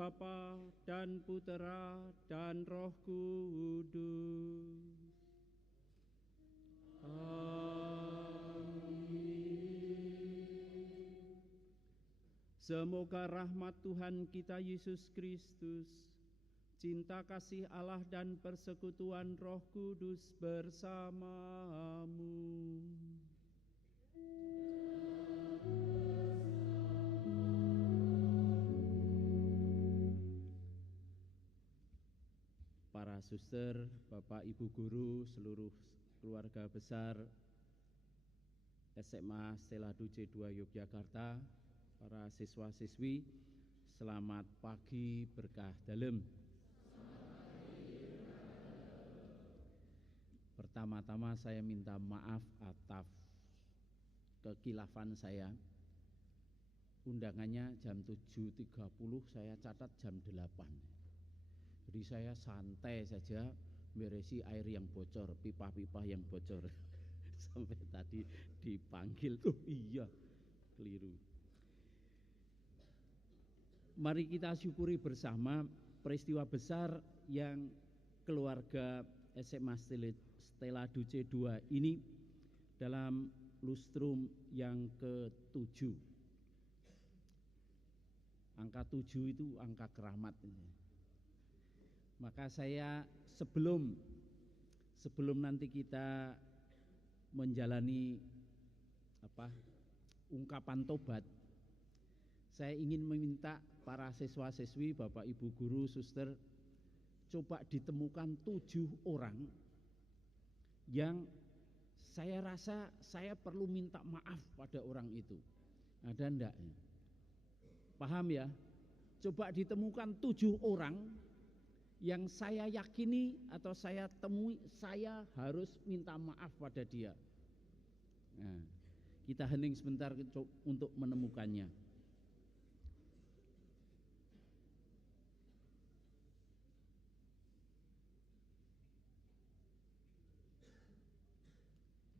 Bapa dan Putera dan Roh Kudus. Amin. Semoga rahmat Tuhan kita Yesus Kristus, cinta kasih Allah dan persekutuan Roh Kudus bersamamu. Para suster, Bapak Ibu guru, seluruh keluarga besar SMA Stella Duce 2 Yogyakarta, para siswa-siswi, selamat pagi berkah dalem. Pertama-tama saya minta maaf atas kekilafan saya. Undangannya jam 7.30, saya catat jam 8. Jadi saya santai saja beresi air yang bocor, pipa-pipa yang bocor. Sampai tadi dipanggil, oh iya, keliru. Mari kita syukuri bersama peristiwa besar yang keluarga SMA Stella Duce 2 ini dalam lustrum yang ke-7. Angka 7 itu angka keramat. Maka saya sebelum nanti kita menjalani ungkapan tobat, saya ingin meminta para siswa-siswi, Bapak Ibu guru, suster, coba ditemukan 7 orang yang saya rasa saya perlu minta maaf pada orang itu. Ada enggak? Paham ya? Coba ditemukan 7 orang yang saya yakini atau saya temui, saya harus minta maaf pada dia. Nah, kita hening sebentar untuk menemukannya.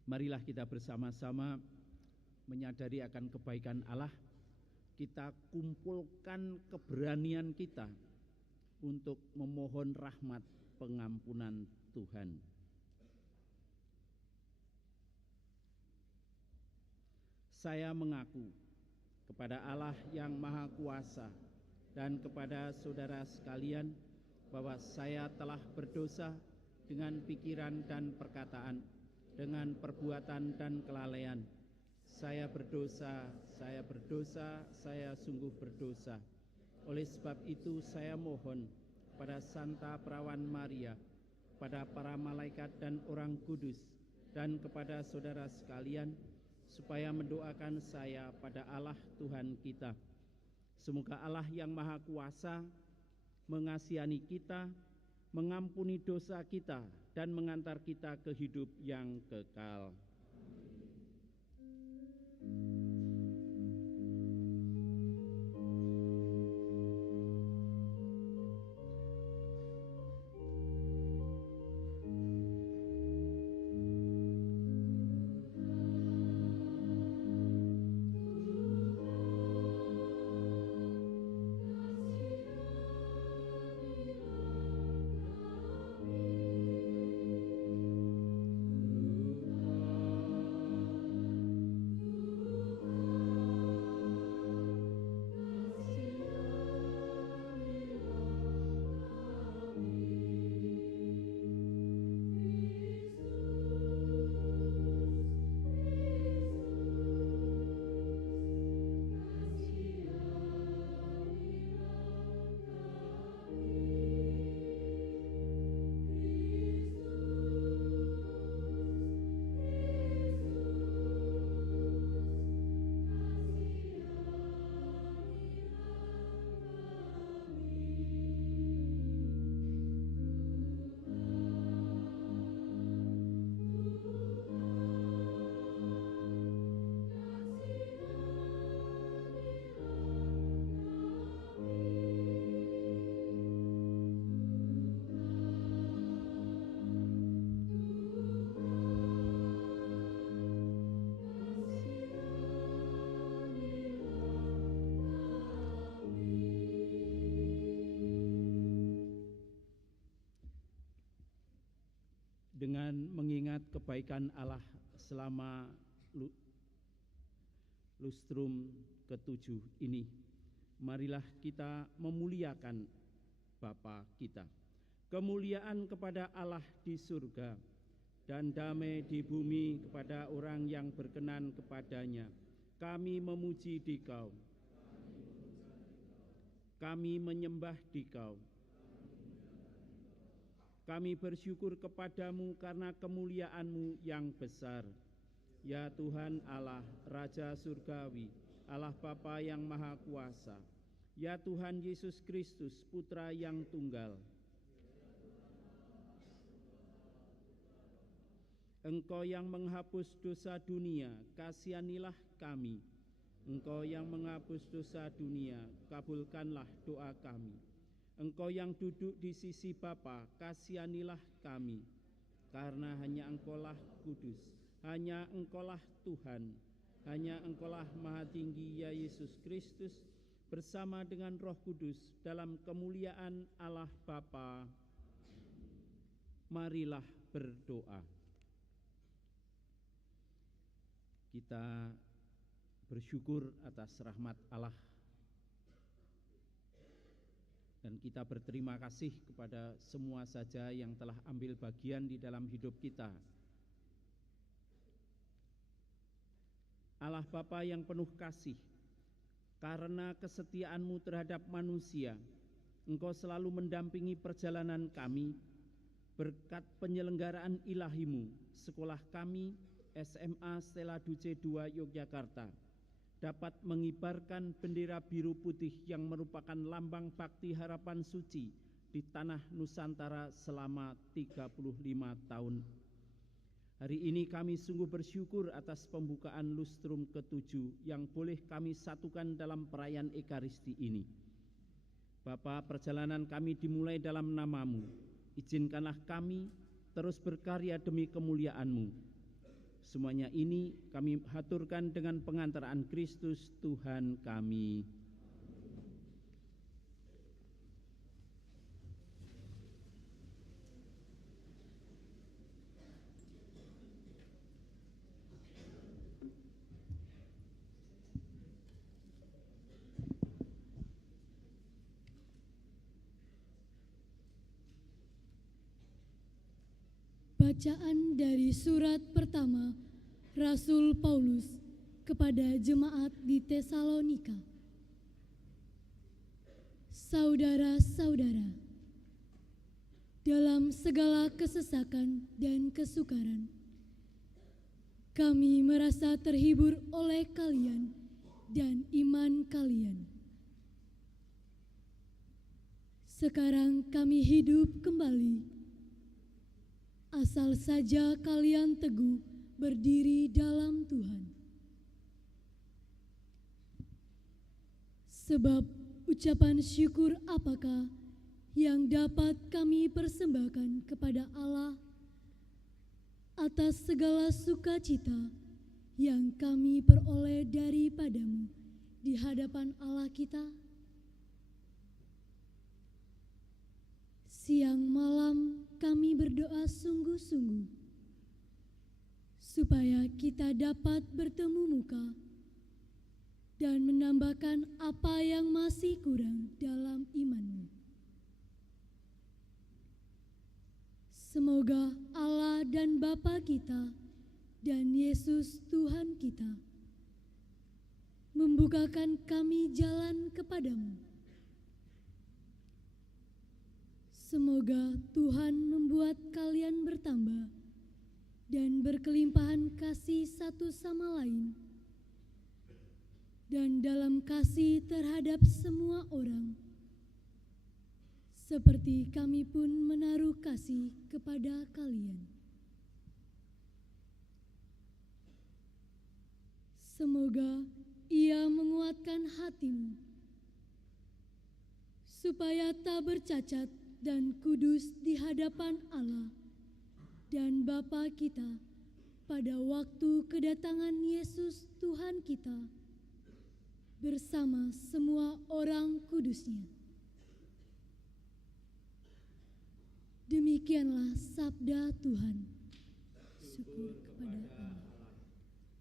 Marilah kita bersama-sama menyadari akan kebaikan Allah. Kita kumpulkan keberanian kita untuk memohon rahmat pengampunan Tuhan. Saya mengaku kepada Allah yang Maha Kuasa dan kepada saudara sekalian bahwa saya telah berdosa dengan pikiran dan perkataan, dengan perbuatan dan kelalaian. Saya berdosa, saya sungguh berdosa. Oleh sebab itu saya mohon pada Santa Perawan Maria, pada para malaikat dan orang kudus, dan kepada saudara sekalian, supaya mendoakan saya pada Allah Tuhan kita. Semoga Allah yang Maha Kuasa mengasihani kita, mengampuni dosa kita, dan mengantar kita ke hidup yang kekal. dengan mengingat kebaikan Allah selama lustrum ke-7 ini, marilah kita memuliakan Bapa kita. Kemuliaan kepada Allah di surga dan damai di bumi kepada orang yang berkenan kepadanya. Kami memuji Dikau, kami menyembah Dikau. Kami bersyukur kepadamu karena kemuliaan-Mu yang besar. Ya Tuhan Allah, Raja Surgawi, Allah Bapa yang Maha Kuasa. Ya Tuhan Yesus Kristus, Putra yang tunggal. Engkau yang menghapus dosa dunia, kasihanilah kami. Engkau yang menghapus dosa dunia, kabulkanlah doa kami. Engkau yang duduk di sisi Bapa, kasihanilah kami. Karena hanya Engkaulah kudus, hanya Engkaulah Tuhan, hanya Engkaulah Maha Tinggi, ya Yesus Kristus, bersama dengan Roh Kudus dalam kemuliaan Allah Bapa. Marilah berdoa. Kita bersyukur atas rahmat Allah dan kita berterima kasih kepada semua saja yang telah ambil bagian di dalam hidup kita. Allah Bapa yang penuh kasih, karena kesetiaan-Mu terhadap manusia, Engkau selalu mendampingi perjalanan kami. Berkat penyelenggaraan ilahi-Mu, sekolah kami SMA Stella Duce II Yogyakarta dapat mengibarkan bendera biru putih yang merupakan lambang bakti harapan suci di tanah Nusantara selama 35 tahun. Hari ini kami sungguh bersyukur atas pembukaan lustrum ke-7 yang boleh kami satukan dalam perayaan Ekaristi ini. Bapa, perjalanan kami dimulai dalam nama-Mu. Izinkanlah kami terus berkarya demi kemuliaan-Mu. Semuanya ini kami haturkan dengan pengantaraan Kristus Tuhan kami. Bacaan dari surat pertama Rasul Paulus kepada jemaat di Tesalonika. Saudara-saudara, dalam segala kesesakan dan kesukaran, kami merasa terhibur oleh kalian dan iman kalian. Sekarang kami hidup kembali, asal saja kalian teguh berdiri dalam Tuhan. Sebab ucapan syukur apakah yang dapat kami persembahkan kepada Allah atas segala sukacita yang kami peroleh daripadamu di hadapan Allah kita? Siang malam kami berdoa sungguh-sungguh supaya kita dapat bertemu muka dan menambahkan apa yang masih kurang dalam iman-Mu. Semoga Allah dan Bapa kita dan Yesus Tuhan kita membukakan kami jalan kepadamu. Semoga Tuhan membuat kalian bertambah dan berkelimpahan kasih satu sama lain, dan dalam kasih terhadap semua orang, seperti kami pun menaruh kasih kepada kalian. Semoga Ia menguatkan hatimu, supaya tak bercacat dan kudus di hadapan Allah dan Bapa kita pada waktu kedatangan Yesus Tuhan kita bersama semua orang kudus-Nya. Demikianlah sabda Tuhan. kepada Allah.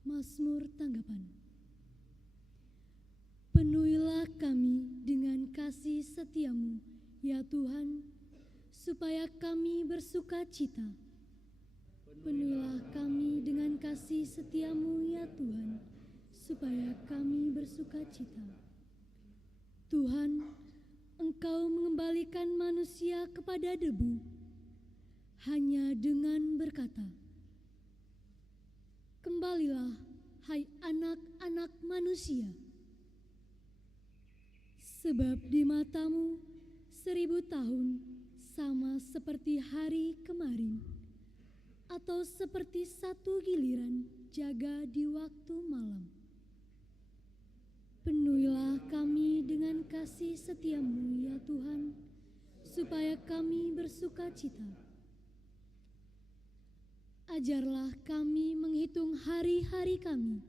Mazmur tanggapan. Penuhilah kami dengan kasih setia-Mu, ya Tuhan, supaya kami bersuka cita. Penuhilah kami dengan kasih setia-Mu, ya Tuhan, supaya kami bersuka cita. Tuhan, Engkau mengembalikan manusia kepada debu, hanya dengan berkata, "Kembalilah, hai anak-anak manusia." Sebab di mata-Mu 1000 tahun sama seperti hari kemarin, atau seperti satu giliran jaga di waktu malam. Penuhilah kami dengan kasih setia-Mu, ya Tuhan, supaya kami bersuka cita. Ajarlah kami menghitung hari-hari kami,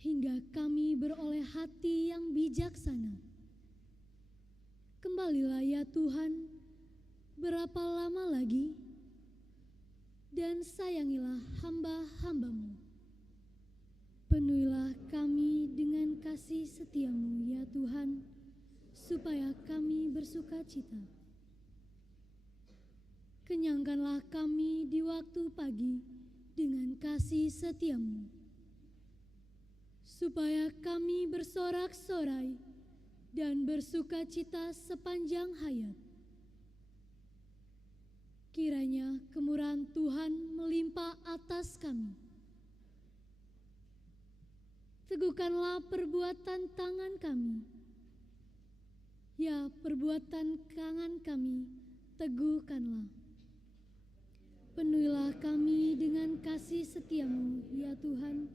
hingga kami beroleh hati yang bijaksana. Kembalilah ya Tuhan, berapa lama lagi? Dan sayangilah hamba-hamba-Mu. Penuhilah kami dengan kasih setia-Mu, ya Tuhan, supaya kami bersuka cita. Kenyangkanlah kami di waktu pagi dengan kasih setia-Mu, supaya kami bersorak-sorai dan bersuka cita sepanjang hayat. Kiranya kemurahan Tuhan melimpah atas kami. Teguhkanlah perbuatan tangan kami. Ya, perbuatan tangan kami, teguhkanlah. Penuhilah kami dengan kasih setia-Mu, ya Tuhan,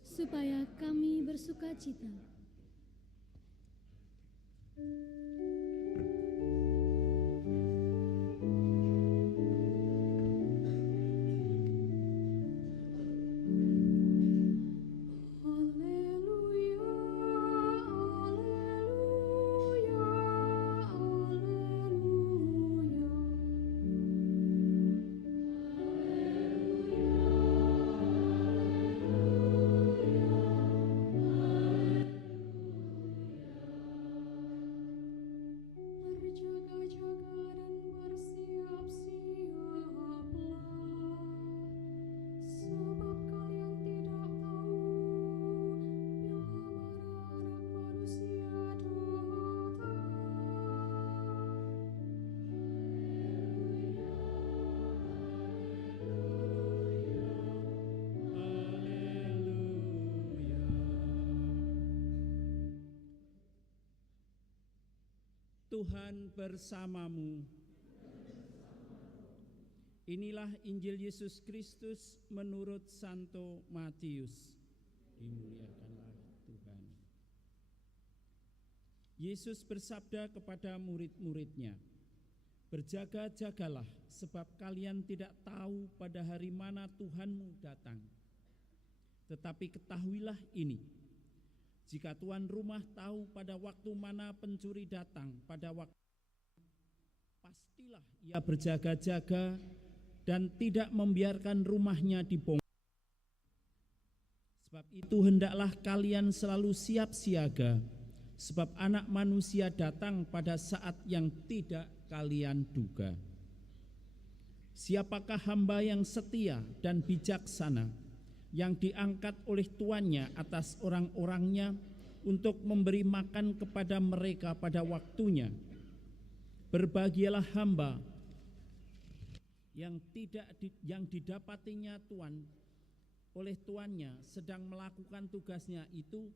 supaya kami bersuka cita. Tuhan bersamamu. Inilah Injil Yesus Kristus menurut Santo Matius. Dimuliakanlah Tuhan. Yesus bersabda kepada murid-muridnya, "Berjaga-jagalah, sebab kalian tidak tahu pada hari mana Tuhanmu datang. Tetapi ketahuilah ini, jika tuan rumah tahu pada waktu mana pencuri datang, pada waktu pastilah ia berjaga-jaga dan tidak membiarkan rumahnya dibongkar. Sebab itu hendaklah kalian selalu siap siaga, sebab Anak Manusia datang pada saat yang tidak kalian duga. Siapakah hamba yang setia dan bijaksana, yang diangkat oleh tuannya atas orang-orangnya untuk memberi makan kepada mereka pada waktunya? Berbahagialah hamba yang didapatinya tuan oleh tuannya sedang melakukan tugasnya itu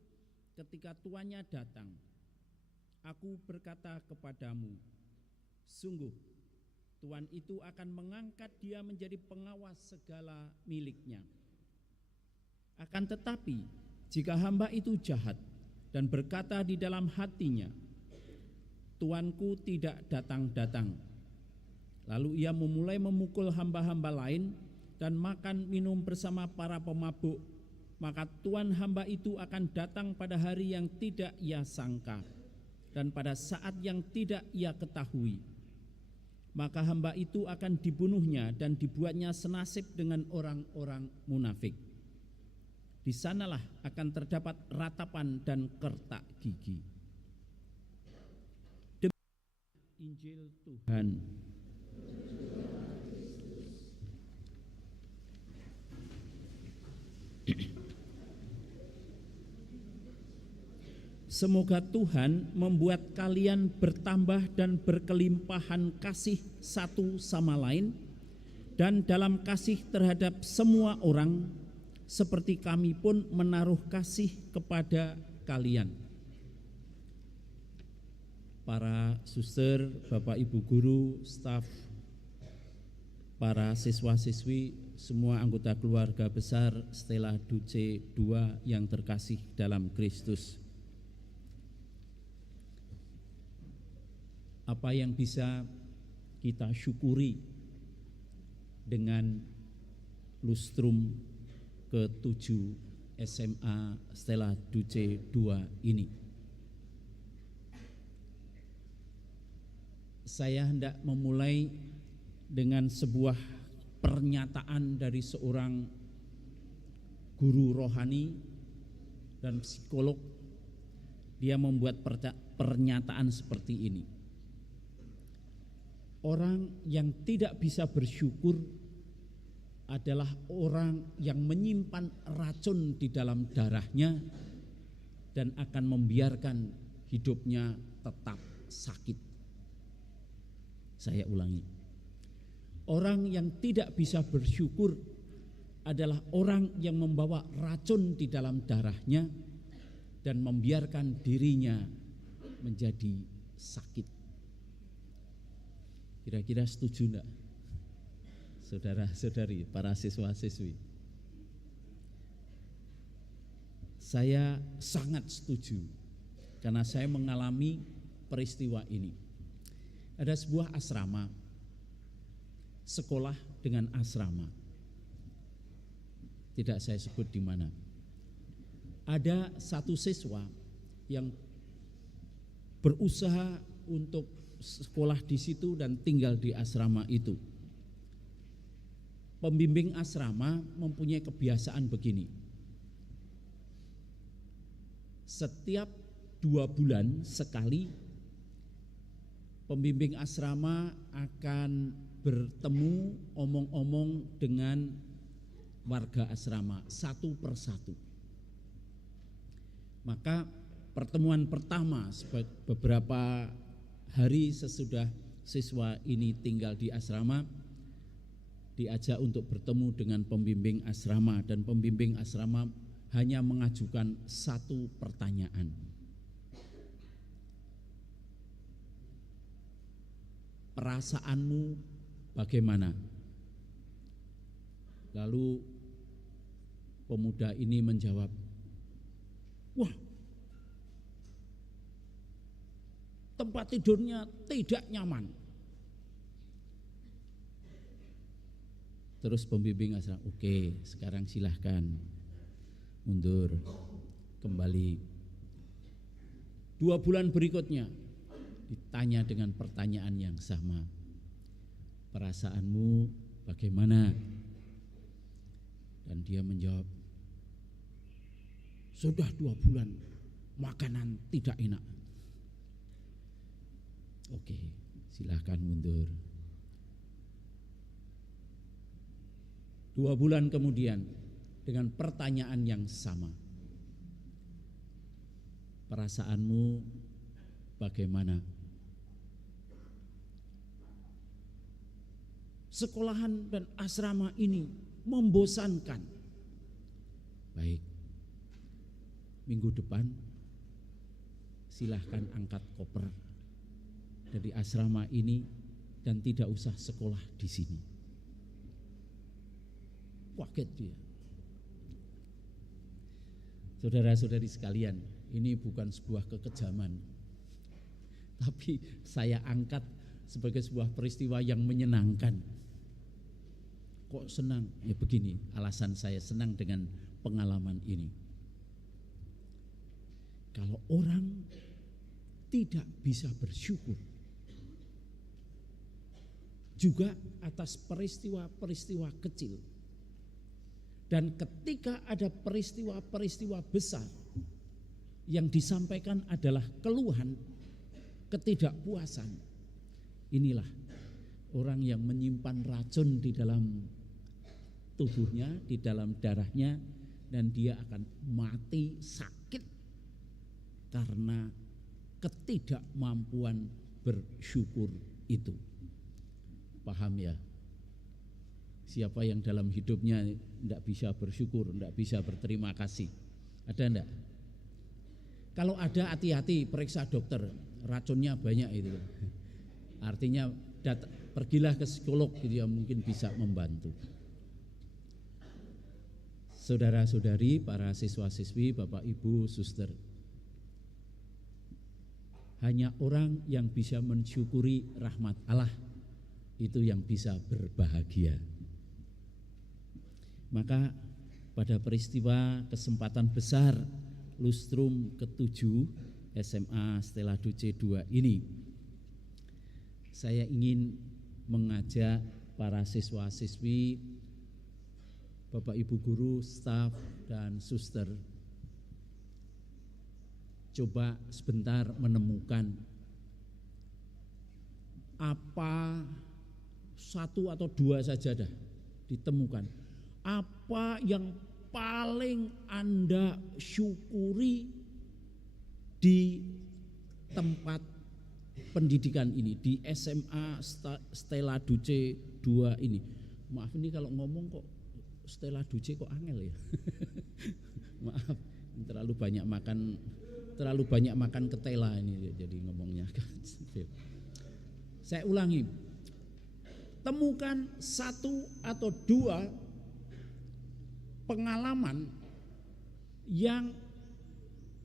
ketika tuannya datang. Aku berkata kepadamu, sungguh tuan itu akan mengangkat dia menjadi pengawas segala miliknya. Akan tetapi, jika hamba itu jahat dan berkata di dalam hatinya, tuanku tidak datang-datang, lalu ia memulai memukul hamba-hamba lain dan makan minum bersama para pemabuk, maka tuan hamba itu akan datang pada hari yang tidak ia sangka dan pada saat yang tidak ia ketahui. maka hamba itu akan dibunuhnya dan dibuatnya senasib dengan orang-orang munafik. Di sanalah akan terdapat ratapan dan kertak gigi. Demikian Injil Tuhan. Semoga Tuhan membuat kalian bertambah dan berkelimpahan kasih satu sama lain dan dalam kasih terhadap semua orang, seperti kami pun menaruh kasih kepada kalian. Para suster, Bapak Ibu guru, staf, para siswa-siswi, semua anggota keluarga besar Stella Duce II yang terkasih dalam Kristus. Apa yang bisa kita syukuri dengan lustrum ke-7 SMA Stella Duce II ini? Saya hendak memulai dengan sebuah pernyataan dari seorang guru rohani dan psikolog. Dia membuat pernyataan seperti ini. Orang yang tidak bisa bersyukur adalah orang yang menyimpan racun di dalam darahnya dan akan membiarkan hidupnya tetap sakit. Saya ulangi. Orang yang tidak bisa bersyukur adalah orang yang membawa racun di dalam darahnya dan membiarkan dirinya menjadi sakit. Kira-kira setuju enggak, saudara-saudari, para siswa-siswi? Saya sangat setuju karena saya mengalami peristiwa ini. Ada sebuah asrama, sekolah dengan asrama. Tidak saya sebut di mana. Ada satu siswa yang berusaha untuk sekolah di situ dan tinggal di asrama itu. Pembimbing asrama mempunyai kebiasaan begini. Setiap 2 bulan sekali pembimbing asrama akan bertemu omong-omong dengan warga asrama satu persatu. Maka pertemuan pertama beberapa hari sesudah siswa ini tinggal di asrama, diajak untuk bertemu dengan pembimbing asrama, dan pembimbing asrama hanya mengajukan satu pertanyaan. Perasaanmu bagaimana? Lalu pemuda ini menjawab, wah, tempat tidurnya tidak nyaman. Terus pembimbing asrama, oke, sekarang silahkan mundur kembali. 2 bulan berikutnya ditanya dengan pertanyaan yang sama. Perasaanmu bagaimana? Dan dia menjawab, sudah 2 bulan makanan tidak enak. Oke, silahkan mundur. 2 bulan kemudian dengan pertanyaan yang sama. Perasaanmu bagaimana? Sekolahan dan asrama ini membosankan. Baik, minggu depan silahkan angkat koper dari asrama ini dan tidak usah sekolah di sini. Kaget dia. Saudara-saudari sekalian, ini bukan sebuah kekejaman, tapi saya angkat sebagai sebuah peristiwa yang menyenangkan. Kok senang? Ya begini, alasan saya senang dengan pengalaman ini. Kalau orang tidak bisa bersyukur, juga atas peristiwa-peristiwa kecil. Dan ketika ada peristiwa-peristiwa besar, yang disampaikan adalah keluhan, ketidakpuasan. Inilah orang yang menyimpan racun di dalam tubuhnya, di dalam darahnya, dan dia akan mati sakit karena ketidakmampuan bersyukur itu. Paham ya? Siapa yang dalam hidupnya tidak bisa bersyukur, tidak bisa berterima kasih? Ada enggak? Kalau ada, hati-hati, periksa dokter, racunnya banyak itu. Artinya pergilah ke psikolog, gitu ya, mungkin bisa membantu. Saudara-saudari, para siswa-siswi, Bapak Ibu, Suster, hanya orang yang bisa mensyukuri rahmat Allah itu yang bisa berbahagia. Maka pada peristiwa kesempatan besar Lustrum ke-7 SMA Stella Duce 2 ini, saya ingin mengajak para siswa-siswi, Bapak Ibu guru, staf dan suster, coba sebentar menemukan apa satu atau dua saja dah ditemukan. Apa yang paling Anda syukuri di tempat pendidikan ini, di SMA Stella Duce 2 ini? Maaf, ini kalau ngomong kok Stella Duce kok angel ya. Maaf, terlalu banyak makan ketela ini jadi ngomongnya. Saya ulangi, temukan satu atau dua pengalaman yang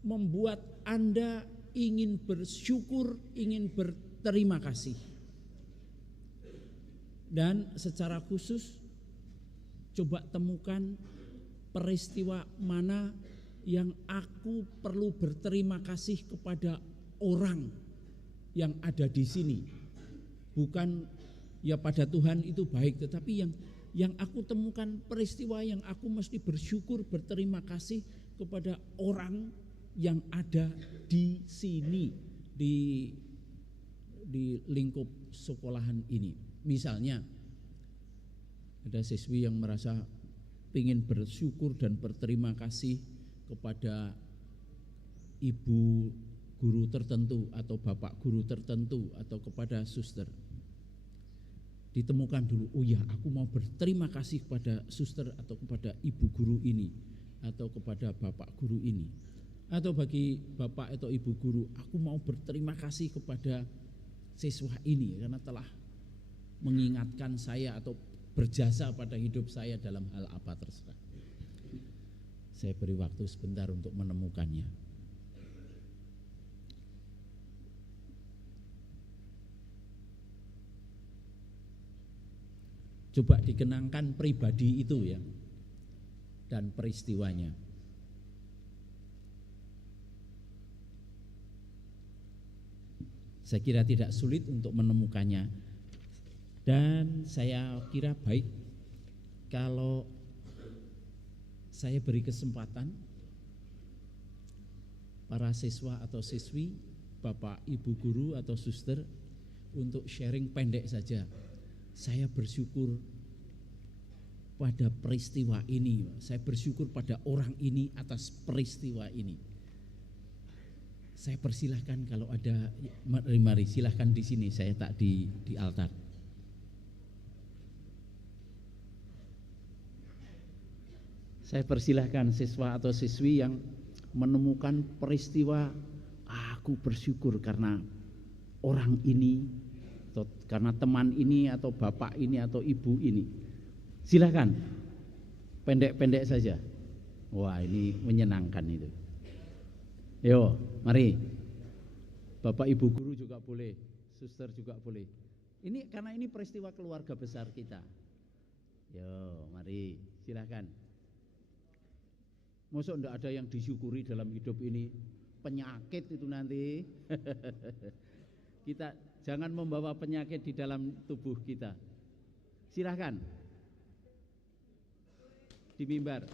membuat Anda ingin bersyukur, ingin berterima kasih. Dan secara khusus coba temukan peristiwa mana yang aku perlu berterima kasih kepada orang yang ada di sini. Bukan ya pada Tuhan itu baik, tetapi yang aku temukan peristiwa yang aku mesti bersyukur, berterima kasih kepada orang yang ada di sini, di lingkup sekolahan ini. Misalnya ada siswi yang merasa ingin bersyukur dan berterima kasih kepada ibu guru tertentu atau bapak guru tertentu atau kepada suster. Ditemukan dulu, oh ya, aku mau berterima kasih kepada suster atau kepada ibu guru ini atau kepada bapak guru ini. Atau bagi bapak atau ibu guru, aku mau berterima kasih kepada siswa ini karena telah mengingatkan saya atau berjasa pada hidup saya dalam hal apa terserah. Saya beri waktu sebentar untuk menemukannya. Coba dikenangkan pribadi itu ya, dan peristiwanya. Saya kira tidak sulit untuk menemukannya. Dan saya kira baik kalau saya beri kesempatan para siswa atau siswi, bapak, ibu guru atau suster untuk sharing pendek saja. Saya bersyukur pada peristiwa ini, saya bersyukur pada orang ini atas peristiwa ini. Saya persilahkan kalau ada, mari silahkan di sini, saya tak di altar. Saya persilahkan siswa atau siswi yang menemukan peristiwa, aku bersyukur karena orang ini, atau karena teman ini, atau bapak ini, atau ibu ini. Silahkan, pendek-pendek saja. Wah, ini menyenangkan itu. Yo, mari. Bapak ibu guru juga boleh, suster juga boleh. Ini karena ini peristiwa keluarga besar kita. Yo, mari, silahkan. Masa enggak ada yang disyukuri dalam hidup ini? Penyakit itu nanti. Kita Jangan membawa penyakit di dalam tubuh kita. Silahkan di mimbar.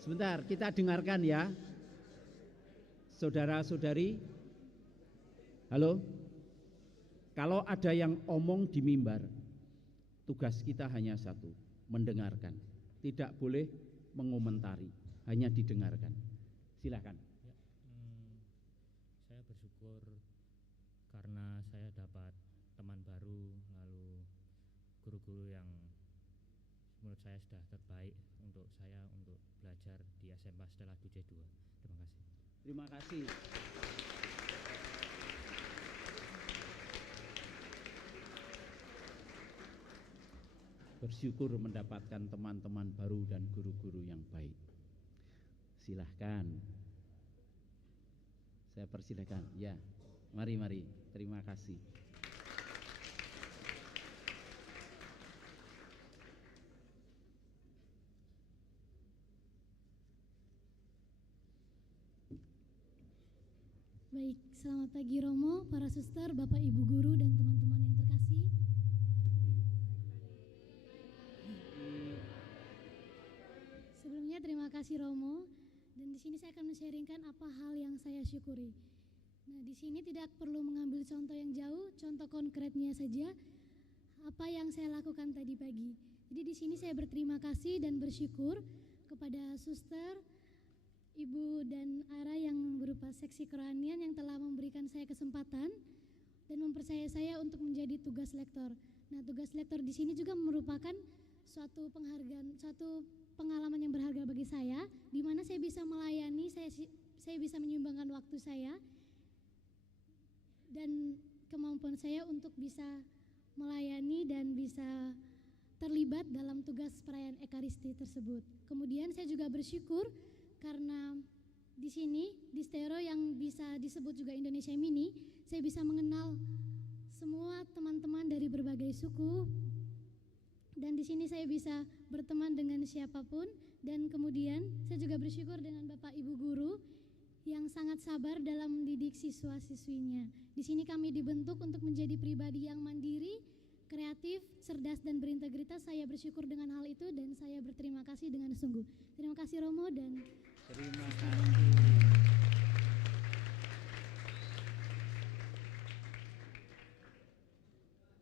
Sebentar, kita dengarkan ya, saudara-saudari. Halo, kalau ada yang omong di mimbar, tugas kita hanya satu, mendengarkan. Tidak boleh mengomentari, hanya didengarkan. Silakan. Ya, saya bersyukur karena saya dapat teman baru, lalu guru-guru yang menurut saya sudah terbaik untuk saya untuk belajar di SMA Stella Duce 2. Terima kasih. Terima kasih. Bersyukur mendapatkan teman-teman baru dan guru-guru yang baik. Silahkan. Saya persilahkan. Ya, mari. Terima kasih. Baik, selamat pagi Romo, para suster, Bapak Ibu guru dan teman-teman yang terkasih. Sebelumnya terima kasih Romo, dan di sini saya akan men-sharingkan apa hal yang saya syukuri. Nah, di sini tidak perlu mengambil contoh yang jauh, contoh konkretnya saja apa yang saya lakukan tadi pagi. Jadi di sini saya berterima kasih dan bersyukur kepada suster, Ibu dan Ara yang berupa seksi kerohanian yang telah memberikan saya kesempatan dan mempercayai saya untuk menjadi tugas lektor. Nah, tugas lektor di sini juga merupakan suatu penghargaan, suatu pengalaman yang berharga bagi saya, di mana saya bisa melayani, saya bisa menyumbangkan waktu saya dan kemampuan saya untuk bisa melayani dan bisa terlibat dalam tugas perayaan Ekaristi tersebut. Kemudian saya juga bersyukur karena di sini di Stero yang bisa disebut juga Indonesia Mini, saya bisa mengenal semua teman-teman dari berbagai suku, dan di sini saya bisa berteman dengan siapapun. Dan kemudian saya juga bersyukur dengan Bapak Ibu guru yang sangat sabar dalam mendidik siswa-siswinya. Di sini kami dibentuk untuk menjadi pribadi yang mandiri, kreatif, cerdas, dan berintegritas. Saya bersyukur dengan hal itu dan saya berterima kasih dengan sungguh. Terima kasih Romo dan terima kasih.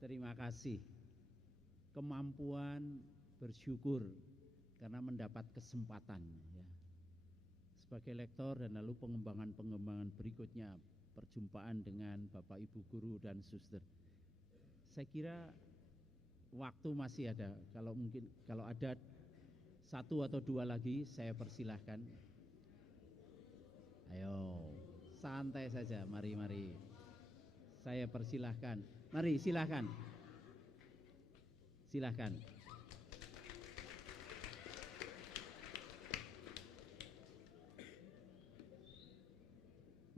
Terima kasih. Kemampuan bersyukur karena mendapat kesempatan ya, sebagai lektor, dan lalu pengembangan berikutnya, perjumpaan dengan Bapak Ibu guru dan suster. Saya kira waktu masih ada. Kalau ada satu atau dua lagi saya persilahkan. Ayo, santai saja, mari. Saya persilahkan. Mari, silahkan.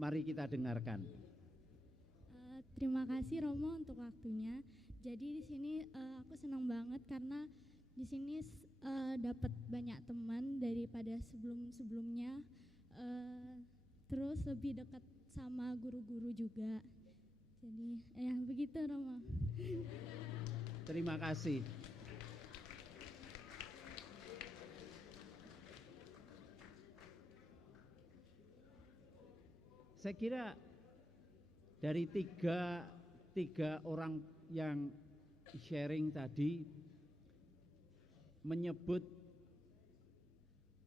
Mari kita dengarkan. Terima kasih Romo untuk waktunya. Jadi di sini aku senang banget karena di sini dapat banyak teman daripada sebelumnya. Terus lebih dekat sama guru-guru juga. Jadi ya begitu Romo. Terima kasih. Saya kira dari tiga orang yang sharing tadi menyebut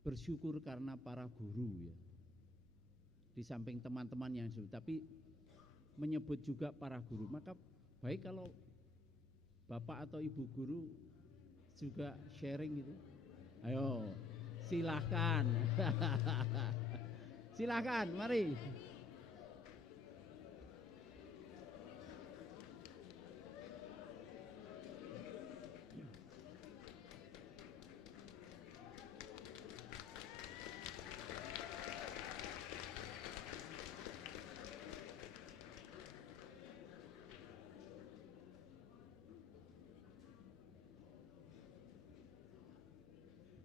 bersyukur karena para guru ya. Di samping teman-teman yang sudah, tapi menyebut juga para guru. Maka baik kalau Bapak atau Ibu guru juga sharing gitu. Ayo, silahkan. Silahkan, mari.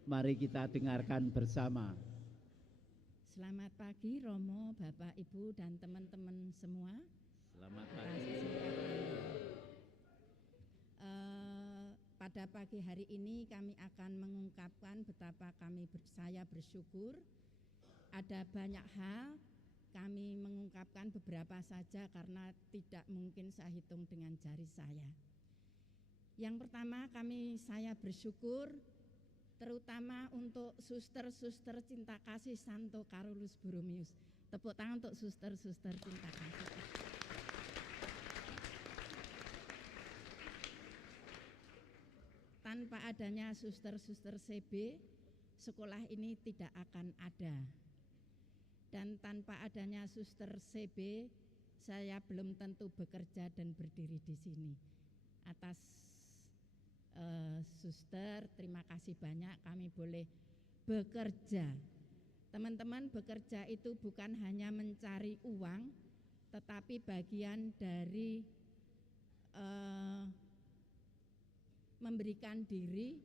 Mari kita dengarkan bersama. Selamat pagi Romo, Bapak, Ibu, dan teman-teman semua. Selamat pagi. Pada pagi hari ini kami akan mengungkapkan betapa saya bersyukur. Ada banyak hal, kami mengungkapkan beberapa saja karena tidak mungkin saya hitung dengan jari saya. Yang pertama, saya bersyukur terutama untuk suster-suster cinta kasih Santo Carolus Borromeus. Tepuk tangan untuk suster-suster cinta kasih. Tanpa adanya suster-suster CB, sekolah ini tidak akan ada. Dan tanpa adanya suster CB, saya belum tentu bekerja dan berdiri di sini. Atas suster, terima kasih banyak kami boleh bekerja. Teman-teman, bekerja itu bukan hanya mencari uang, tetapi bagian dari memberikan diri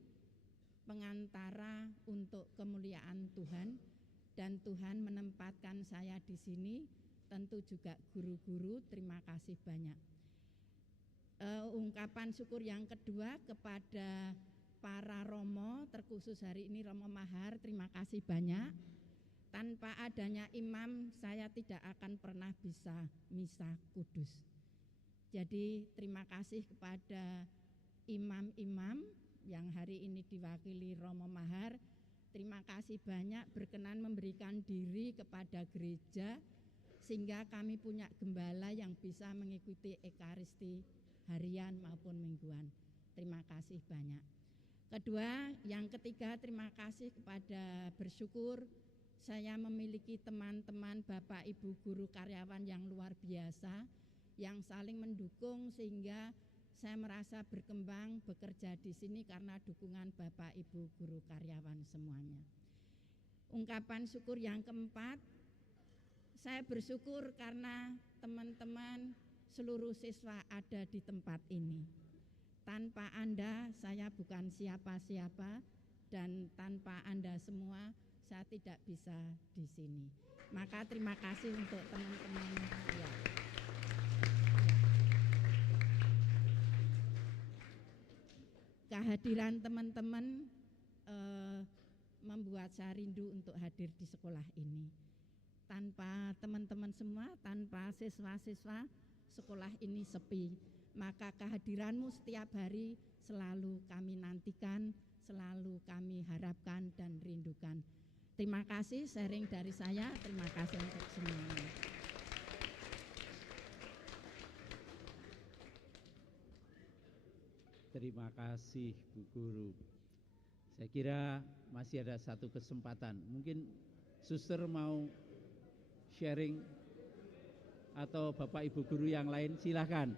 pengantara untuk kemuliaan Tuhan, dan Tuhan menempatkan saya di sini. Tentu juga guru-guru, terima kasih banyak. Ungkapan syukur yang kedua kepada para romo, terkhusus hari ini Romo Mahar, terima kasih banyak. Tanpa adanya imam, saya tidak akan pernah bisa misa kudus. Jadi terima kasih kepada imam-imam yang hari ini diwakili Romo Mahar. Terima kasih banyak berkenan memberikan diri kepada gereja, sehingga kami punya gembala yang bisa mengikuti Ekaristi harian maupun mingguan. Terima kasih banyak. Kedua, yang ketiga, terima kasih kepada bersyukur saya memiliki teman-teman Bapak Ibu guru karyawan yang luar biasa, yang saling mendukung sehingga saya merasa berkembang bekerja di sini karena dukungan Bapak Ibu guru karyawan semuanya. Ungkapan syukur yang keempat, saya bersyukur karena teman-teman seluruh siswa ada di tempat ini. Tanpa Anda saya bukan siapa-siapa, dan tanpa Anda semua saya tidak bisa di sini. Maka terima kasih untuk teman-teman. Ya. Kehadiran teman-teman membuat saya rindu untuk hadir di sekolah ini. Tanpa teman-teman semua, tanpa siswa-siswa, sekolah ini sepi. Maka kehadiranmu setiap hari selalu kami nantikan, selalu kami harapkan dan rindukan. Terima kasih sharing dari saya, terima kasih untuk semuanya. Terima kasih Bu Guru. Saya kira masih ada satu kesempatan. Mungkin suster mau sharing atau Bapak Ibu guru yang lain, silahkan.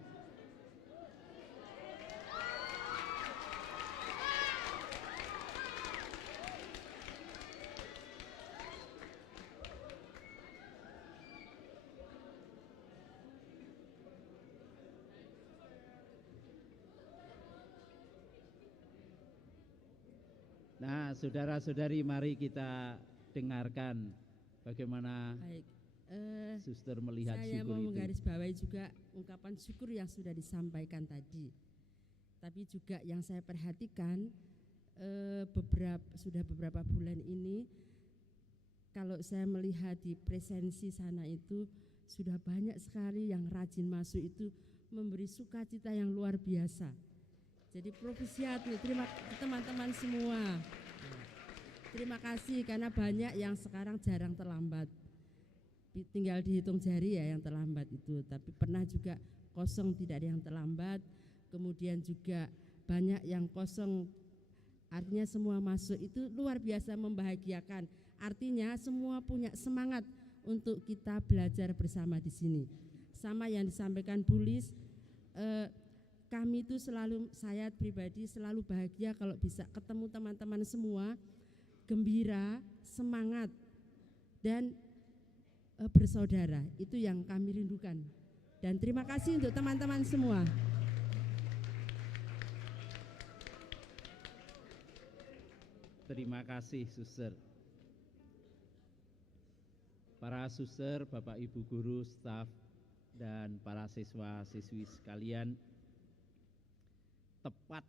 Nah, saudara-saudari, mari kita dengarkan bagaimana suster melihat saya syukur mau itu. menggarisbawahi juga ungkapan syukur yang sudah disampaikan tadi. Tapi juga yang saya perhatikan sudah beberapa bulan ini, kalau saya melihat di presensi sana itu sudah banyak sekali yang rajin masuk itu memberi sukacita yang luar biasa. Jadi propisiat nih, terima teman-teman semua. Terima kasih karena banyak yang sekarang jarang terlambat. Tinggal dihitung jari ya yang terlambat itu, tapi pernah juga kosong, tidak ada yang terlambat. Kemudian juga banyak yang kosong, artinya semua masuk, itu luar biasa membahagiakan. Artinya semua punya semangat untuk kita belajar bersama di sini. Sama yang disampaikan Bu Lis, kami itu selalu, saya pribadi selalu bahagia kalau bisa ketemu teman-teman semua, gembira, semangat, dan bersaudara. Itu yang kami rindukan. Dan terima kasih untuk teman-teman semua. Terima kasih, Suster. Para suster, Bapak Ibu guru, staf, dan para siswa-siswi sekalian, tepat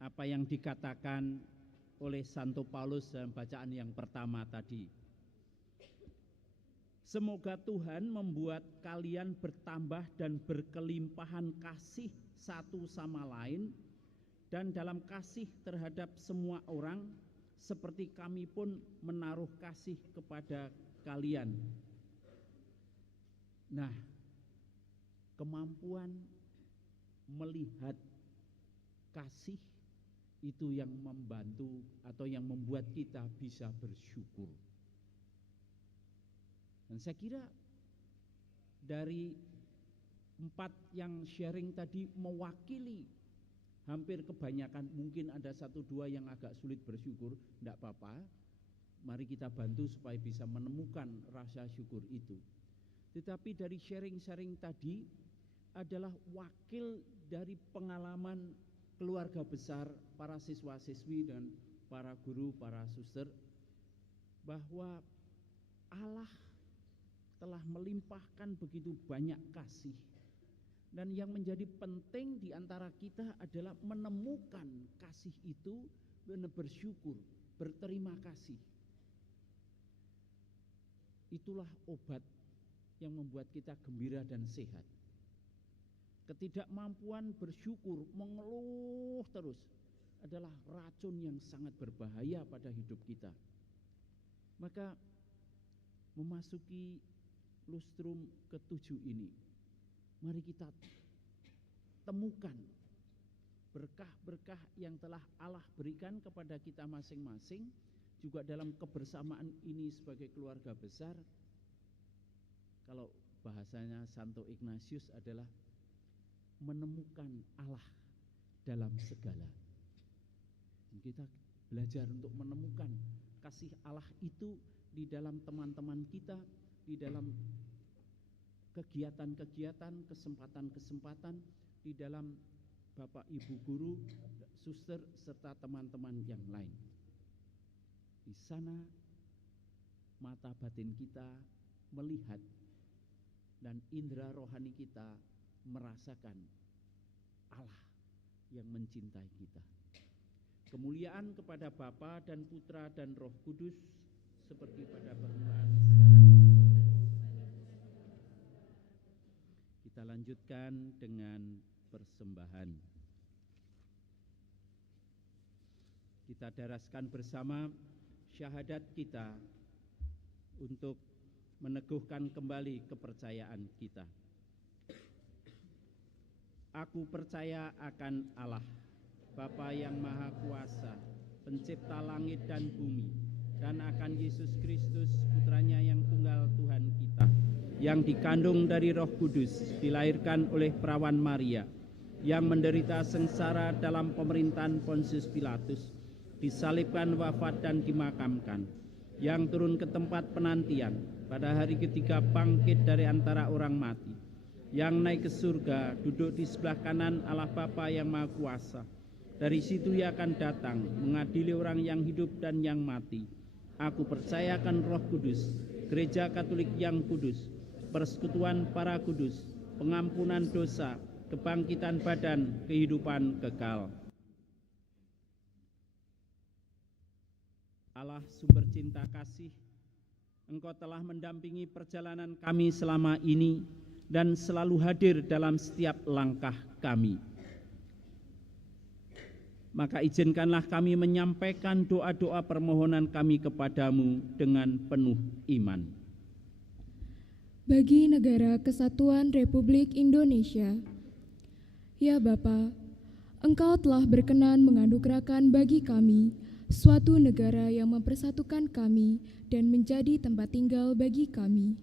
apa yang dikatakan oleh Santo Paulus dalam bacaan yang pertama tadi. Semoga Tuhan membuat kalian bertambah dan berkelimpahan kasih satu sama lain, dan dalam kasih terhadap semua orang, seperti kami pun menaruh kasih kepada kalian. Nah, kemampuan melihat kasih itu yang membantu atau yang membuat kita bisa bersyukur. Dan saya kira dari 4 yang sharing tadi mewakili hampir kebanyakan. Mungkin ada 1-2 yang agak sulit bersyukur, tidak apa-apa. Mari kita bantu supaya bisa menemukan rasa syukur itu. Tetapi dari sharing-sharing tadi adalah wakil dari pengalaman keluarga besar para siswa-siswi dan para guru, para suster, bahwa Allah telah melimpahkan begitu banyak kasih. Dan yang menjadi penting di antara kita adalah menemukan kasih itu, benar bersyukur, berterima kasih. Itulah obat yang membuat kita gembira dan sehat. Ketidakmampuan bersyukur, mengeluh terus adalah racun yang sangat berbahaya pada hidup kita. Maka memasuki lustrum ke-7 ini, mari kita temukan berkah-berkah yang telah Allah berikan kepada kita masing-masing, juga dalam kebersamaan ini sebagai keluarga besar. Kalau bahasanya Santo Ignatius adalah menemukan Allah dalam segala. Kita belajar untuk menemukan kasih Allah itu di dalam teman-teman kita, di dalam kegiatan-kegiatan, kesempatan-kesempatan, di dalam Bapak Ibu guru, suster, serta teman-teman yang lain. Di sana mata batin kita melihat dan indera rohani kita merasakan Allah yang mencintai kita. Kemuliaan kepada Bapa dan Putra dan Roh Kudus seperti pada permulaan. Kita lanjutkan dengan persembahan. Kita daraskan bersama syahadat kita untuk meneguhkan kembali kepercayaan kita. Aku percaya akan Allah, Bapa yang Maha Kuasa, pencipta langit dan bumi, dan akan Yesus Kristus, putranya yang tunggal Tuhan kita, yang dikandung dari Roh Kudus, dilahirkan oleh perawan Maria, yang menderita sengsara dalam pemerintahan Pontius Pilatus, disalibkan, wafat dan dimakamkan, yang turun ke tempat penantian, pada hari ketiga bangkit dari antara orang mati, yang naik ke surga, duduk di sebelah kanan Allah Bapa yang Maha Kuasa. Dari situ Ia akan datang mengadili orang yang hidup dan yang mati. Aku percaya akan Roh Kudus, Gereja Katolik yang kudus, persekutuan para kudus, pengampunan dosa, kebangkitan badan, kehidupan kekal. Allah sumber cinta kasih, Engkau telah mendampingi perjalanan kami selama ini dan selalu hadir dalam setiap langkah kami. Maka izinkanlah kami menyampaikan doa-doa permohonan kami kepadamu dengan penuh iman. Bagi Negara Kesatuan Republik Indonesia, ya Bapa, Engkau telah berkenan menganugerahkan bagi kami suatu negara yang mempersatukan kami dan menjadi tempat tinggal bagi kami.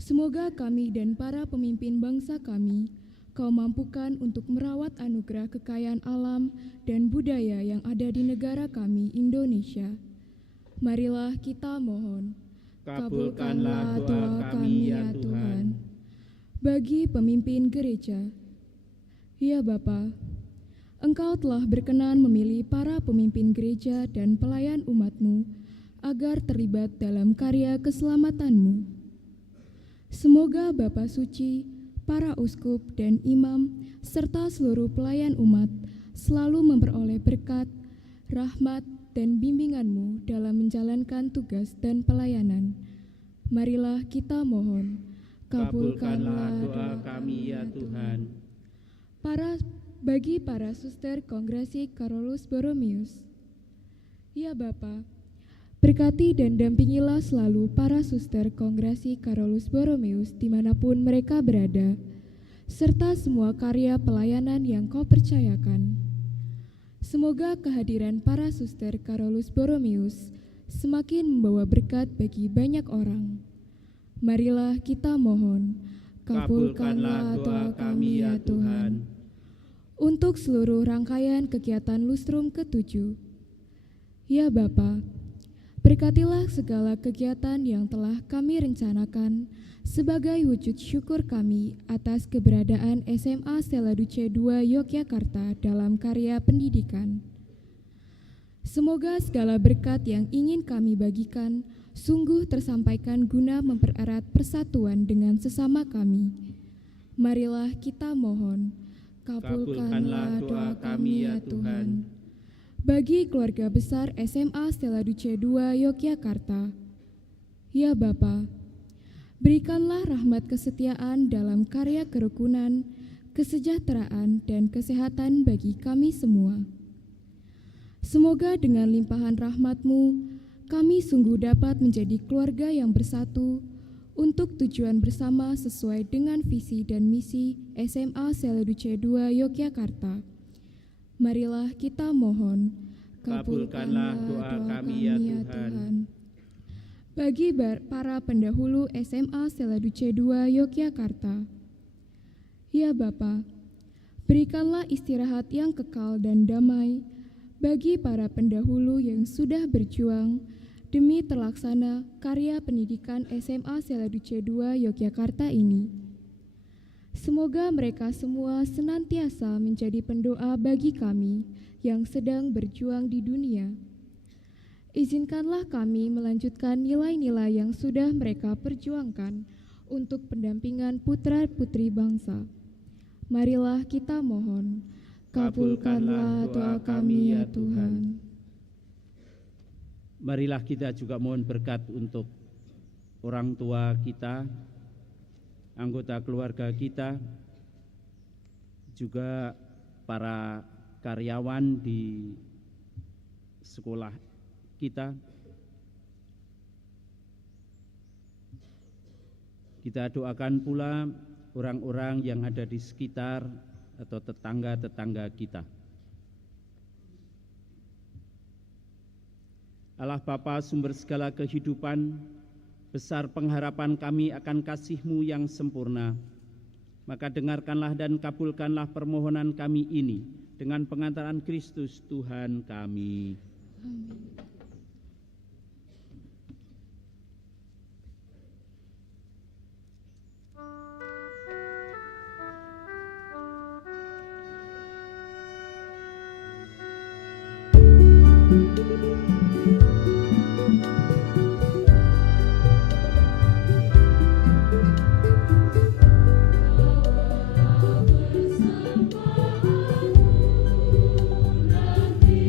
Semoga kami dan para pemimpin bangsa kami, Kau mampukan untuk merawat anugerah kekayaan alam dan budaya yang ada di negara kami, Indonesia. Marilah kita mohon, kabulkanlah doa kami ya Tuhan. Bagi pemimpin gereja, ya Bapa, Engkau telah berkenan memilih para pemimpin gereja dan pelayan umat-Mu agar terlibat dalam karya keselamatan-Mu. Semoga Bapa Suci, para uskup dan imam, serta seluruh pelayan umat selalu memperoleh berkat, rahmat, dan bimbingan-Mu dalam menjalankan tugas dan pelayanan. Marilah kita mohon, kabulkanlah doa kami ya Tuhan. Bagi para suster Kongresi Carolus Borromeus, ya Bapa, berkati dan dampingilah selalu para suster Kongresi Carolus Borromeus dimanapun mereka berada, serta semua karya pelayanan yang Kau percayakan. Semoga kehadiran para suster Carolus Borromeus semakin membawa berkat bagi banyak orang. Marilah kita mohon, kabulkanlah doa kami ya Tuhan. Untuk seluruh rangkaian kegiatan Lustrum ke-7, ya Bapa, berkatilah segala kegiatan yang telah kami rencanakan sebagai wujud syukur kami atas keberadaan SMA Stella Duce II Yogyakarta dalam karya pendidikan. Semoga segala berkat yang ingin kami bagikan sungguh tersampaikan guna mempererat persatuan dengan sesama kami. Marilah kita mohon, kabulkanlah doa kami ya Tuhan. Bagi keluarga besar SMA Stella Duce II Yogyakarta, ya Bapa, berikanlah rahmat kesetiaan dalam karya kerukunan, kesejahteraan, dan kesehatan bagi kami semua. Semoga dengan limpahan rahmat-Mu, kami sungguh dapat menjadi keluarga yang bersatu untuk tujuan bersama sesuai dengan visi dan misi SMA Stella Duce II Yogyakarta. Marilah kita mohon, kabulkanlah doa kami ya Tuhan. Bagi para pendahulu SMA Stella Duce II Yogyakarta, ya Bapa, berikanlah istirahat yang kekal dan damai bagi para pendahulu yang sudah berjuang demi terlaksana karya pendidikan SMA Stella Duce II Yogyakarta ini. Semoga mereka semua senantiasa menjadi pendoa bagi kami yang sedang berjuang di dunia. Izinkanlah kami melanjutkan nilai-nilai yang sudah mereka perjuangkan untuk pendampingan putra-putri bangsa. Marilah kita mohon, kabulkanlah doa kami ya Tuhan. Marilah kita juga mohon berkat untuk orang tua kita, anggota keluarga kita, juga para karyawan di sekolah kita. Kita doakan pula orang-orang yang ada di sekitar atau tetangga-tetangga kita. Allah Bapa sumber segala kehidupan, besar pengharapan kami akan kasih-Mu yang sempurna. Maka dengarkanlah dan kabulkanlah permohonan kami ini dengan pengantaran Kristus Tuhan kami. Amin. Bersamamu nanti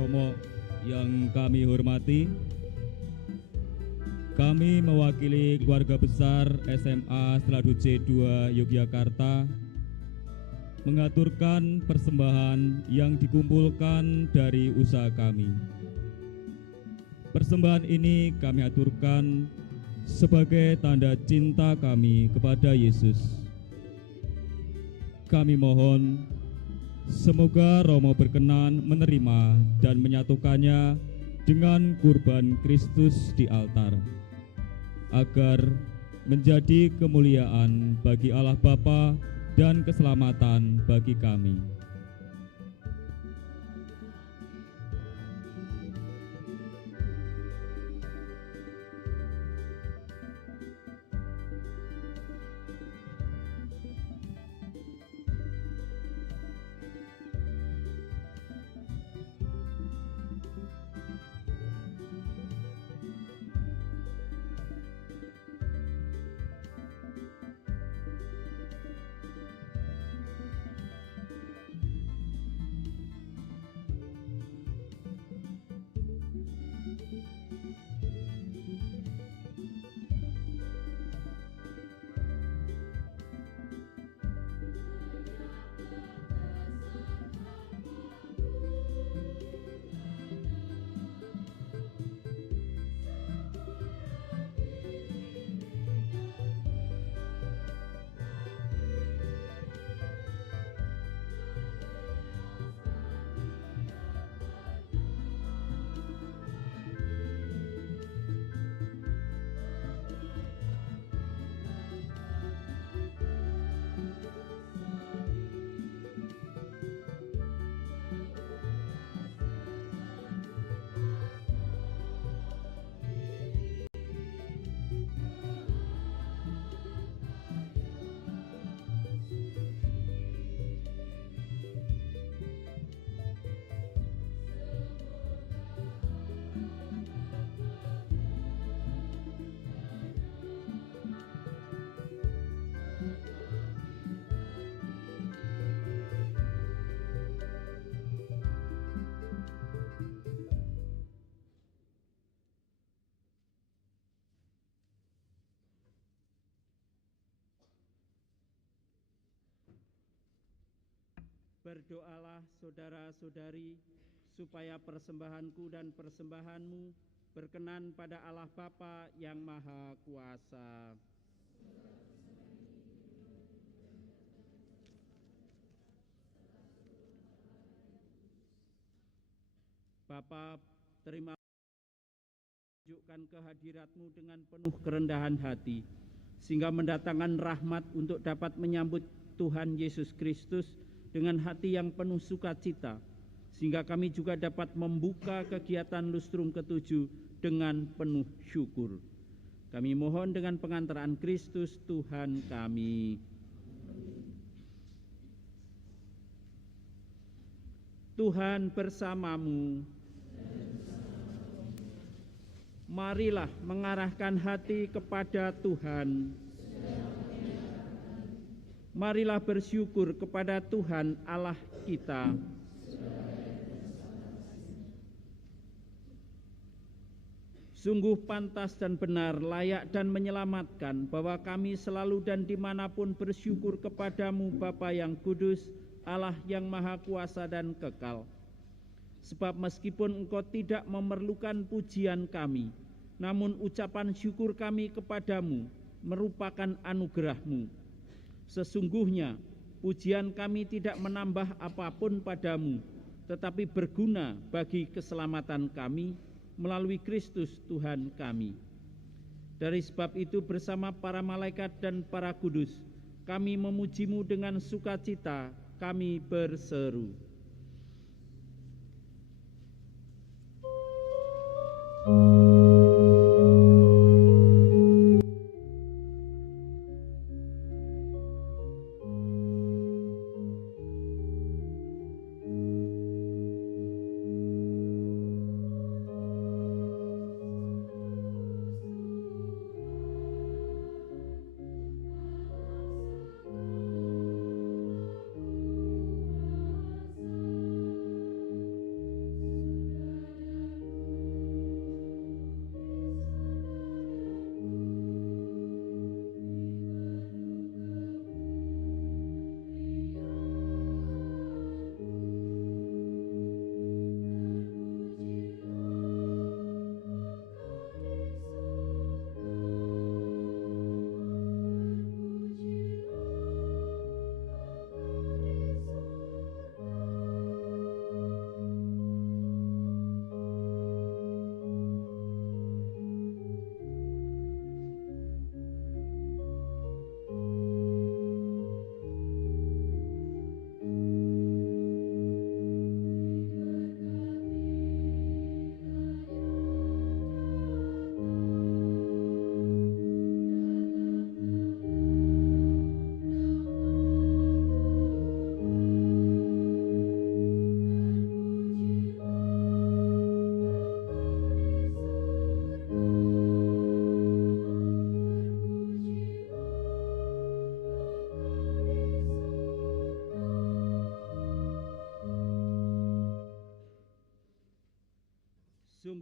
Romo yang kami hormati, kami mewakili keluarga besar SMA Seladu C2 Yogyakarta mengaturkan persembahan yang dikumpulkan dari usaha kami. Persembahan ini kami aturkan sebagai tanda cinta kami kepada Yesus. Kami mohon semoga Romo berkenan menerima dan menyatukannya dengan kurban Kristus di altar, agar menjadi kemuliaan bagi Allah Bapa dan keselamatan bagi kami. Berdoalah saudara-saudari, supaya persembahanku dan persembahanmu berkenan pada Allah Bapa yang Maha Kuasa. Bapa, terima tunjukkan kehadiratmu dengan penuh kerendahan hati, sehingga mendatangkan rahmat untuk dapat menyambut Tuhan Yesus Kristus dengan hati yang penuh sukacita, sehingga kami juga dapat membuka kegiatan lustrum ke-7 dengan penuh syukur. Kami mohon dengan pengantaran Kristus Tuhan kami. Tuhan bersamamu. Marilah mengarahkan hati kepada Tuhan. Marilah bersyukur kepada Tuhan Allah kita. Sungguh pantas dan benar, layak dan menyelamatkan bahwa kami selalu dan dimanapun bersyukur kepadamu Bapa yang kudus, Allah yang maha kuasa dan kekal. Sebab meskipun Engkau tidak memerlukan pujian kami, namun ucapan syukur kami kepadamu merupakan anugerah-Mu. Sesungguhnya pujian kami tidak menambah apapun padamu, tetapi berguna bagi keselamatan kami melalui Kristus Tuhan kami. Dari sebab itu bersama para malaikat dan para kudus, kami memuji-Mu dengan sukacita, kami berseru.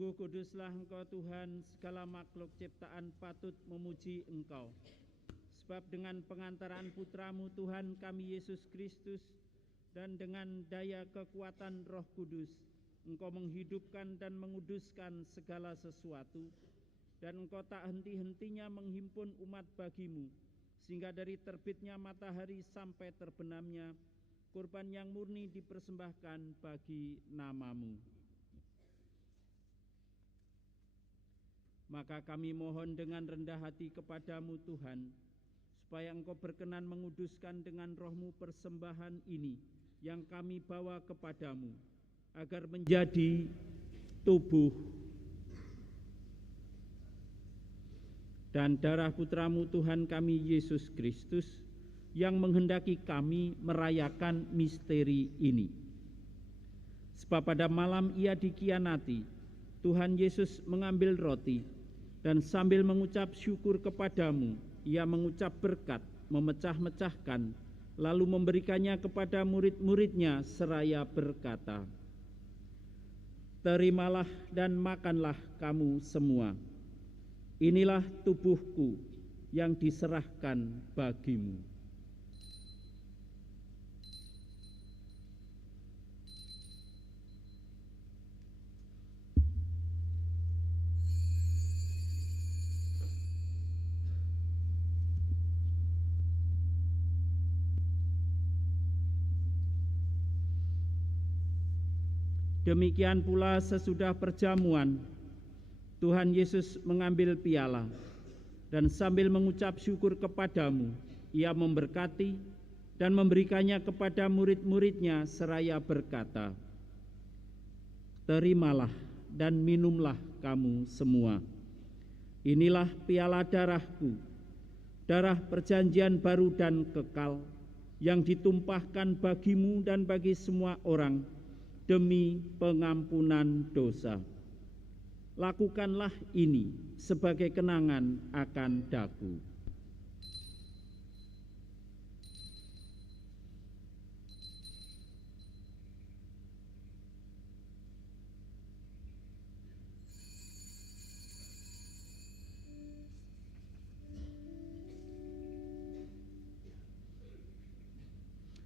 Sungguh kuduslah Engkau Tuhan, segala makhluk ciptaan patut memuji Engkau. Sebab dengan pengantaran Putra-Mu Tuhan kami Yesus Kristus dan dengan daya kekuatan Roh Kudus, Engkau menghidupkan dan menguduskan segala sesuatu, dan Engkau tak henti-hentinya menghimpun umat bagi-Mu, sehingga dari terbitnya matahari sampai terbenamnya, kurban yang murni dipersembahkan bagi nama-Mu. Maka kami mohon dengan rendah hati kepada-Mu Tuhan, supaya Engkau berkenan menguduskan dengan Roh-Mu persembahan ini yang kami bawa kepada-Mu, agar menjadi tubuh dan darah Putra-Mu Tuhan kami Yesus Kristus, yang menghendaki kami merayakan misteri ini. Sebab pada malam Ia dikhianati, Tuhan Yesus mengambil roti, dan sambil mengucap syukur kepada-Mu, Ia mengucap berkat, memecah-mecahkan, lalu memberikannya kepada murid-muridnya seraya berkata, "Terimalah dan makanlah kamu semua. Inilah tubuhku yang diserahkan bagimu." Demikian pula sesudah perjamuan, Tuhan Yesus mengambil piala, dan sambil mengucap syukur kepada-Mu, Ia memberkati dan memberikannya kepada murid-muridnya seraya berkata, "Terimalah dan minumlah kamu semua. Inilah piala darah-Ku, darah perjanjian baru dan kekal, yang ditumpahkan bagimu dan bagi semua orang, demi pengampunan dosa. Lakukanlah ini sebagai kenangan akan daku."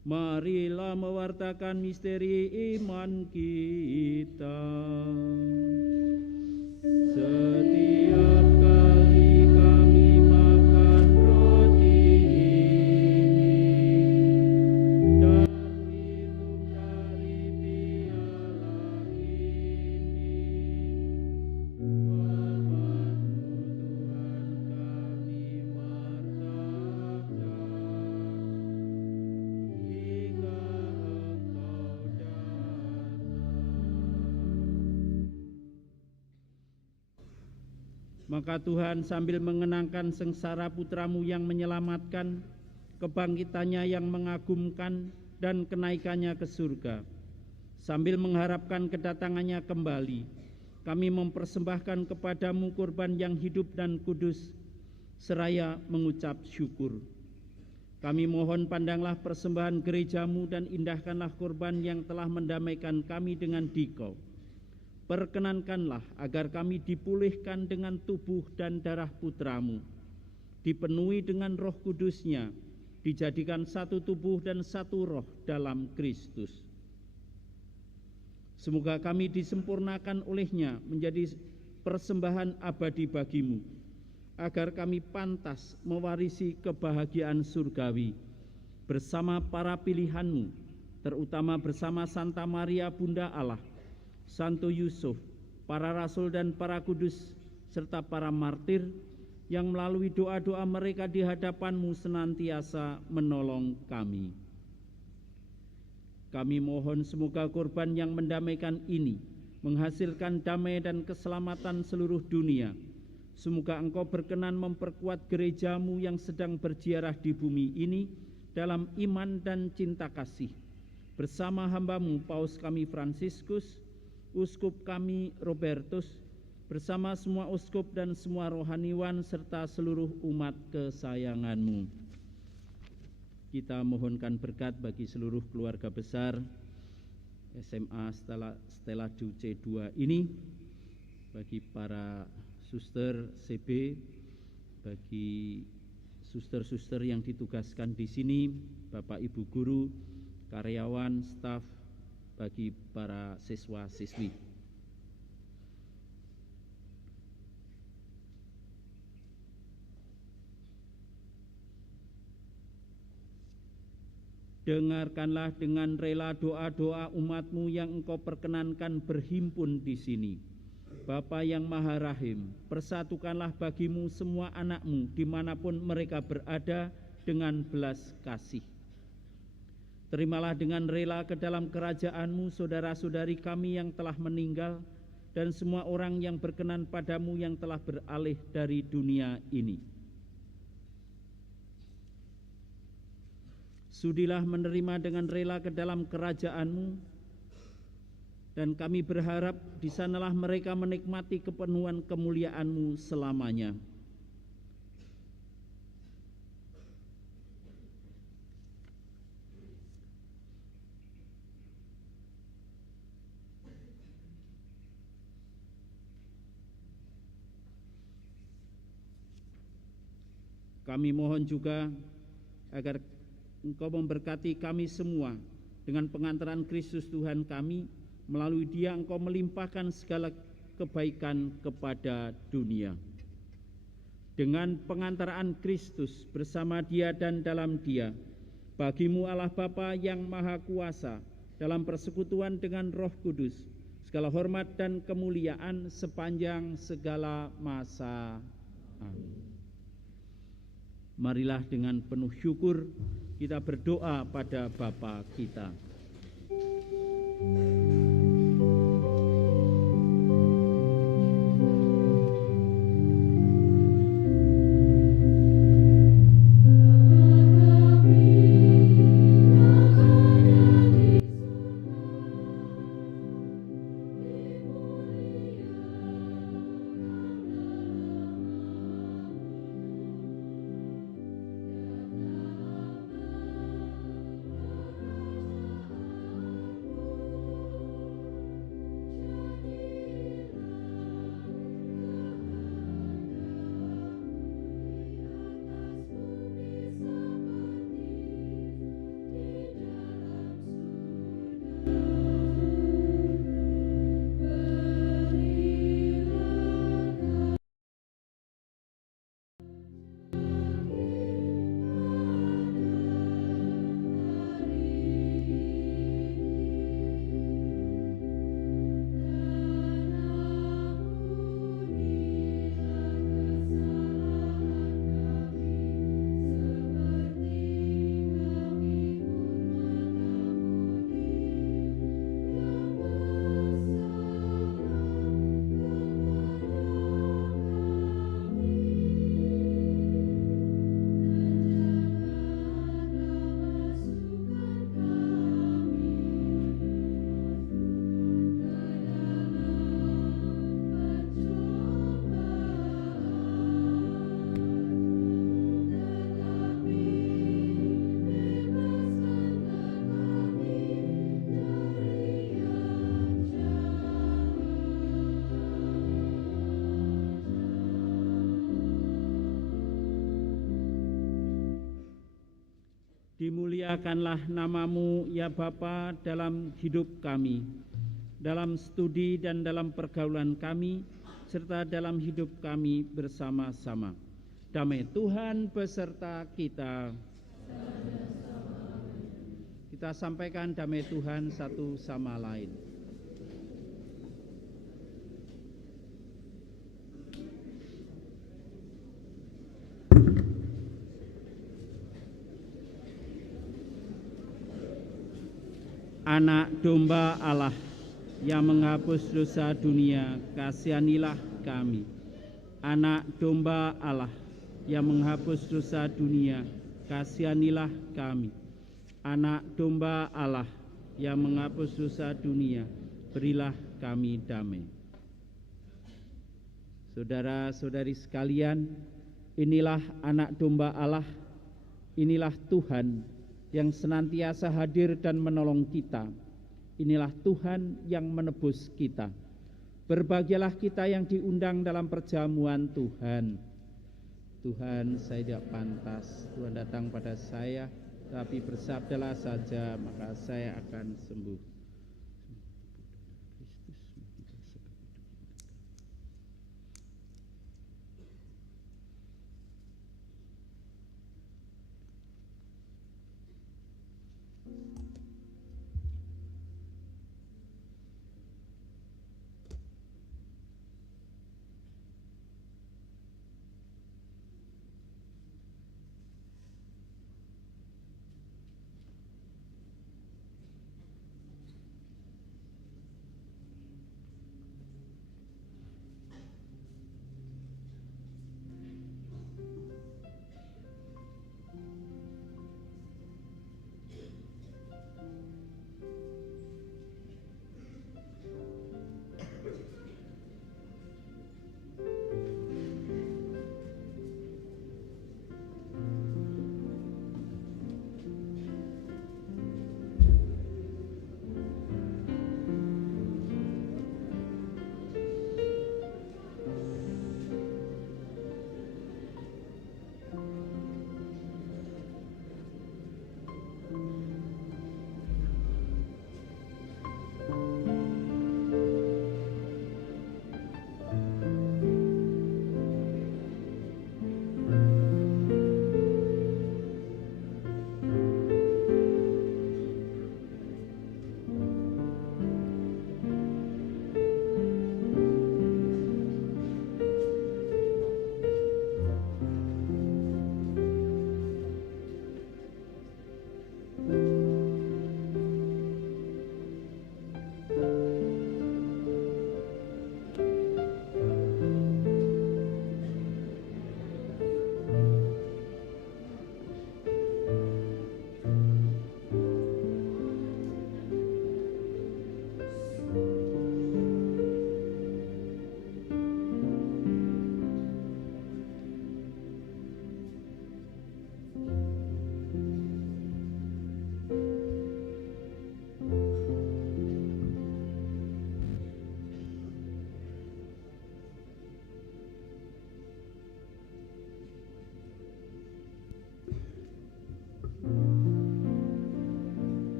Marilah mewartakan misteri iman kita. Setiap kali kami makan roti ini dan minum dari piala ini, firman-Mu Tuhan kami wartakan hingga Engkau datang. Maka Tuhan sambil mengenangkan sengsara Putra-Mu yang menyelamatkan, kebangkitannya yang mengagumkan, dan kenaikannya ke surga, sambil mengharapkan kedatangannya kembali, kami mempersembahkan kepada-Mu kurban yang hidup dan kudus, seraya mengucap syukur. Kami mohon pandanglah persembahan gereja-Mu dan indahkanlah kurban yang telah mendamaikan kami dengan Dikau. Perkenankanlah agar kami dipulihkan dengan tubuh dan darah Putra-Mu, dipenuhi dengan Roh Kudus-Nya, dijadikan satu tubuh dan satu roh dalam Kristus. Semoga kami disempurnakan oleh-Nya menjadi persembahan abadi bagi-Mu, agar kami pantas mewarisi kebahagiaan surgawi bersama para pilihan-Mu, terutama bersama Santa Maria Bunda Allah, Santo Yusuf, para rasul dan para kudus, serta para martir yang melalui doa-doa mereka di hadapan-Mu senantiasa menolong kami. Kami mohon semoga kurban yang mendamaikan ini menghasilkan damai dan keselamatan seluruh dunia. Semoga Engkau berkenan memperkuat gereja-Mu yang sedang berziarah di bumi ini dalam iman dan cinta kasih, bersama hamba-Mu Paus kami Fransiskus, Uskup kami Robertus, bersama semua uskup dan semua rohaniwan serta seluruh umat kesayangan-Mu. Kita mohonkan berkat bagi seluruh keluarga besar SMA Stella Duce II ini, bagi para suster CB, bagi suster-suster yang ditugaskan di sini, Bapak Ibu guru, karyawan, staf, bagi para siswa-siswi. Dengarkanlah dengan rela doa-doa umat-Mu yang Engkau perkenankan berhimpun di sini. Bapa yang Maha Rahim, persatukanlah bagimu semua anak-Mu dimanapun mereka berada dengan belas kasih. Terimalah dengan rela ke dalam kerajaan-Mu saudara-saudari kami yang telah meninggal dan semua orang yang berkenan padamu yang telah beralih dari dunia ini. Sudilah menerima dengan rela ke dalam kerajaan-Mu, dan kami berharap di sanalah mereka menikmati kepenuhan kemuliaan-Mu selamanya. Kami mohon juga agar Engkau memberkati kami semua dengan pengantaran Kristus Tuhan kami. Melalui Dia Engkau melimpahkan segala kebaikan kepada dunia. Dengan pengantaran Kristus bersama Dia dan dalam Dia, bagimu Allah Bapa yang Maha Kuasa, dalam persekutuan dengan Roh Kudus, segala hormat dan kemuliaan sepanjang segala masa. Amin. Marilah dengan penuh syukur kita berdoa pada Bapa kita. Dimuliakanlah nama-Mu ya Bapa dalam hidup kami, dalam studi dan dalam pergaulan kami, serta dalam hidup kami bersama-sama. Damai Tuhan beserta kita. Kita sampaikan damai Tuhan satu sama lain. Anak domba Allah yang menghapus dosa dunia, kasihanilah kami. Anak domba Allah yang menghapus dosa dunia, kasihanilah kami. Anak domba Allah yang menghapus dosa dunia, berilah kami damai. Saudara-saudari sekalian, inilah anak domba Allah, inilah Tuhan yang senantiasa hadir dan menolong kita. Inilah Tuhan yang menebus kita. Berbahagialah kita yang diundang dalam perjamuan Tuhan. Tuhan, saya tidak pantas Tuhan datang pada saya, tapi bersabdalah saja maka saya akan sembuh.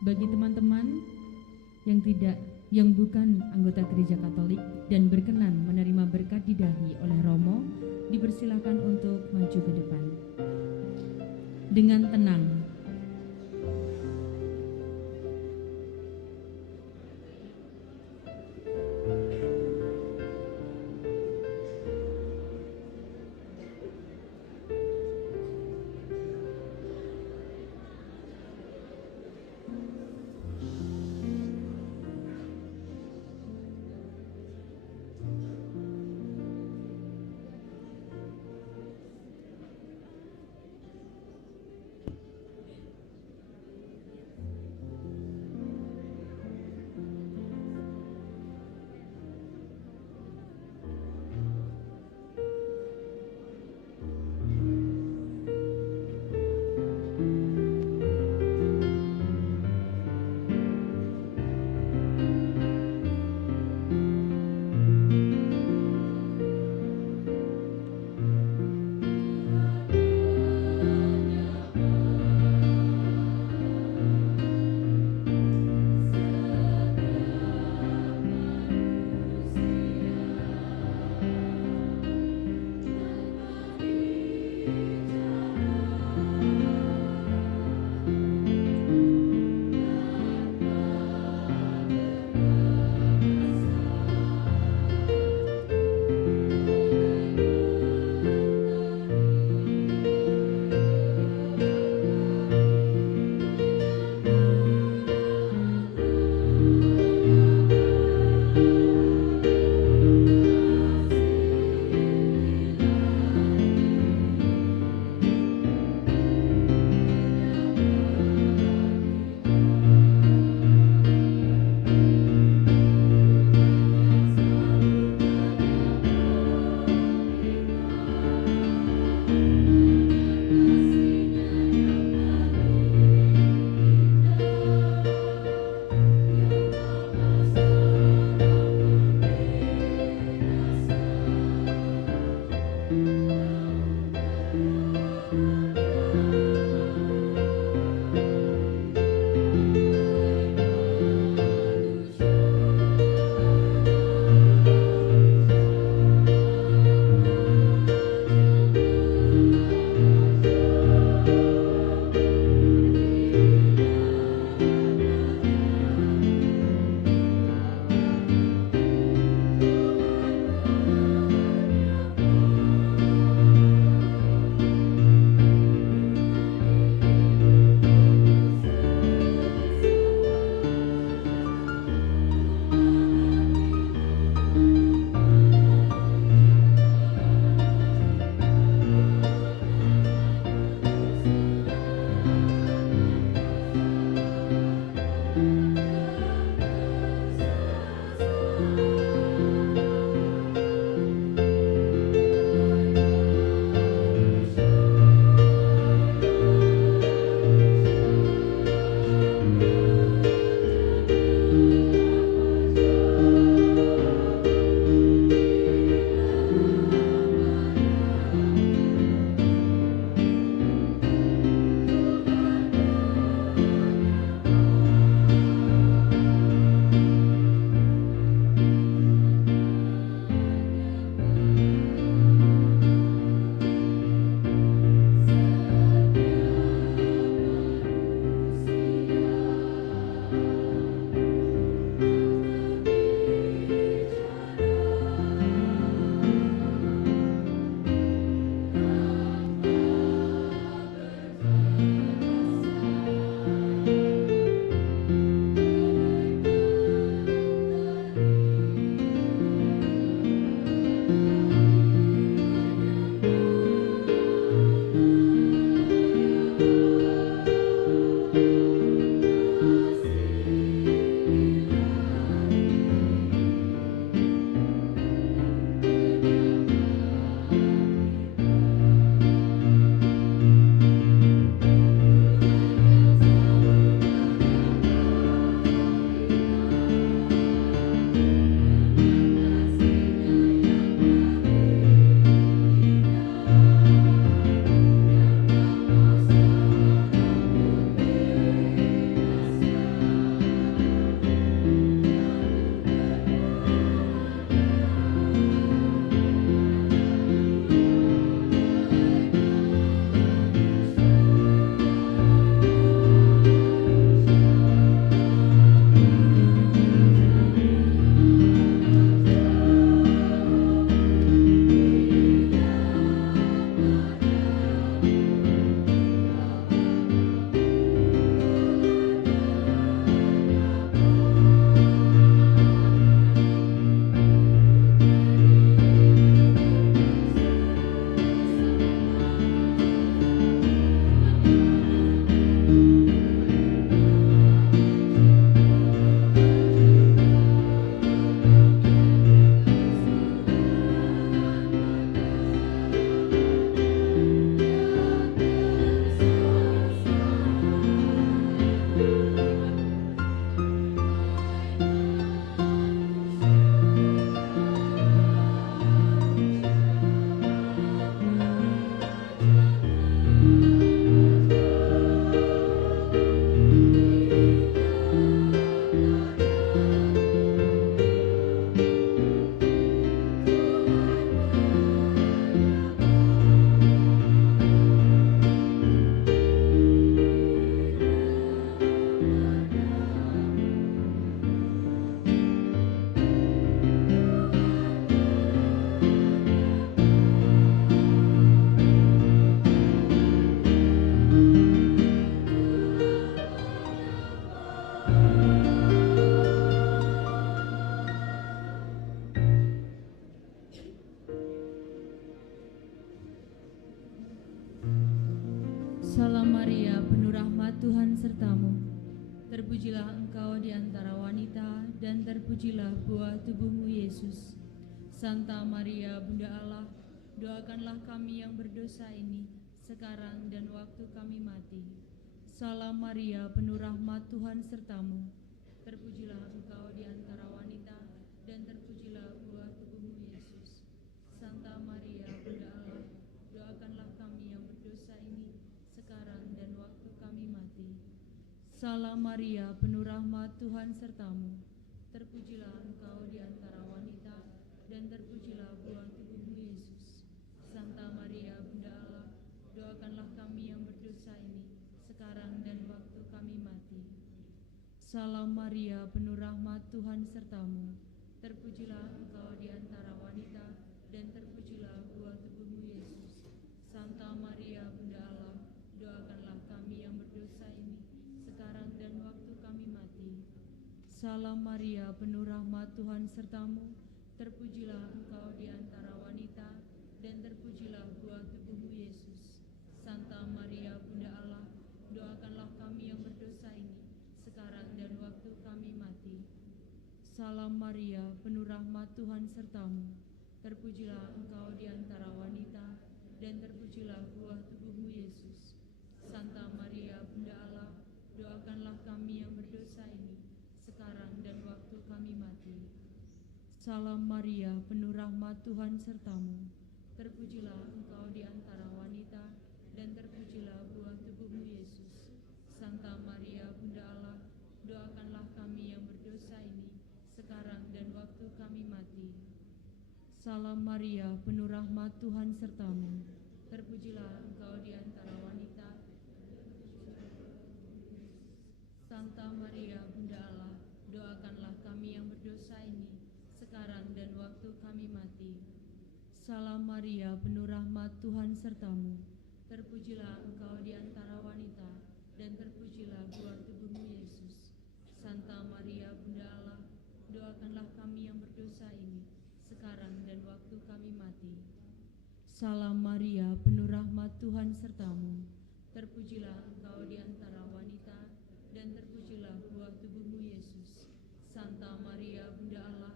Bagi teman-teman yang bukan anggota Gereja Katolik dan berkenan menerima berkat didahi oleh Romo, dipersilakan untuk maju ke depan. Dengan tenang. terpujilah buah tubuhmu Yesus. Santa Maria Bunda Allah, doakanlah kami yang berdosa ini, sekarang dan waktu kami mati. Salam Maria, penuh rahmat, Tuhan sertamu. Terpujilah engkau di antara wanita, dan terpujilah buah tubuhmu Yesus. Santa Maria Bunda Allah, doakanlah kami yang berdosa ini, sekarang dan waktu kami mati. Salam Maria, penuh rahmat, Tuhan sertamu. Terpujilah engkau di antara wanita, dan terpujilah buah tubuhmu Yesus. Santa Maria Bunda Allah, doakanlah kami yang berdosa ini, sekarang dan waktu kami mati. Salam Maria, penuh rahmat, Tuhan sertamu. Terpujilah engkau di antara wanita, dan terpujilah buah tubuhmu Yesus. Santa Maria Bunda Allah, doakanlah kami yang berdosa ini, sekarang dan waktu kami mati. Salam Maria, penuh rahmat, Tuhan sertamu. Terpujilah engkau di antara wanita, dan terpujilah buah tubuhmu Yesus. Santa Maria Bunda Allah, doakanlah kami yang berdosa ini, sekarang dan waktu kami mati. Salam Maria, penuh rahmat, Tuhan sertamu. Terpujilah engkau di antara wanita, dan terpujilah buah tubuhmu Yesus. Santa Maria Bunda Allah, doakanlah kami yang berdosa ini, sekarang dan waktu kami mati. Salam Maria, penuh rahmat, Tuhan sertamu. Terpujilah engkau di antara wanita, dan terpujilah buah tubuhmu Yesus. Santa Maria Bunda Allah, doakanlah kami yang berdosa ini, sekarang dan waktu kami mati. Salam Maria, penuh rahmat, Tuhan sertamu. Terpujilah engkau di antara wanita. Santa Maria Bunda Allah, doakanlah kami yang berdosa ini, sekarang dan waktu kami mati. Salam Maria, penuh rahmat, Tuhan sertamu. Terpujilah engkau di antara wanita, dan terpujilah buah tubuhmu Yesus. Santa Maria Bunda Allah, doakanlah kami yang berdosa ini, sekarang dan waktu kami mati. Salam Maria, penuh rahmat, Tuhan sertamu. Terpujilah engkau di antara wanita, dan terpujilah buah tubuhmu Yesus. Santa Maria Bunda Allah,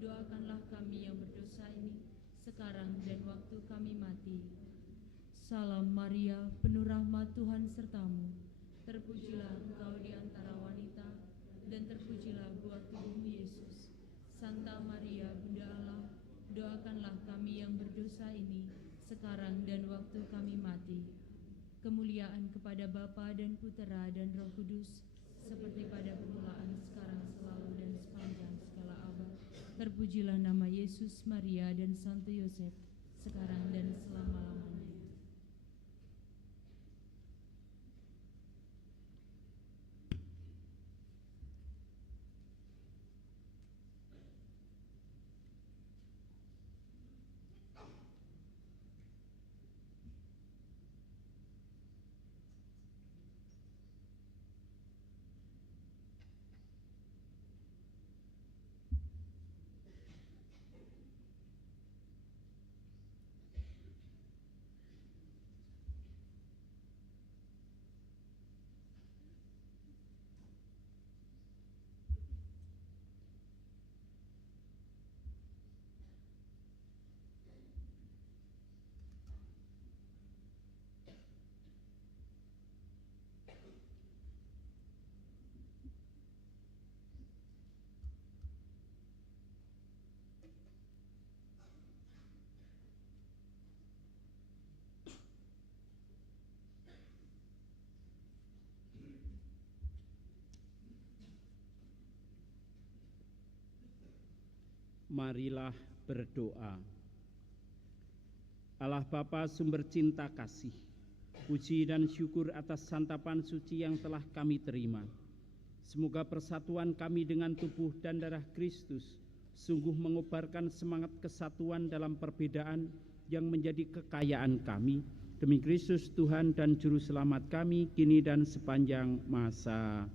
doakanlah kami yang berdosa ini, sekarang dan waktu kami mati. Salam Maria, penuh rahmat, Tuhan sertamu. Terpujilah engkau di antara wanita, dan terpujilah buah tubuhmu Yesus. Santa Maria Bunda Allah, doakanlah kami yang berdosa ini, sekarang dan waktu kami mati. Kemuliaan kepada Bapa dan Putera dan Roh Kudus, seperti pada permulaan, sekarang, selalu, dan sepanjang segala abad. Terpujilah nama Yesus, Maria, dan Santo Yosef, sekarang dan selama-lamanya. Marilah berdoa. Allah Bapa sumber cinta kasih, puji dan syukur atas santapan suci yang telah kami terima. Semoga persatuan kami dengan tubuh dan darah Kristus sungguh mengobarkan semangat kesatuan dalam perbedaan yang menjadi kekayaan kami. Demi Kristus Tuhan dan Juru Selamat kami, kini dan sepanjang masa.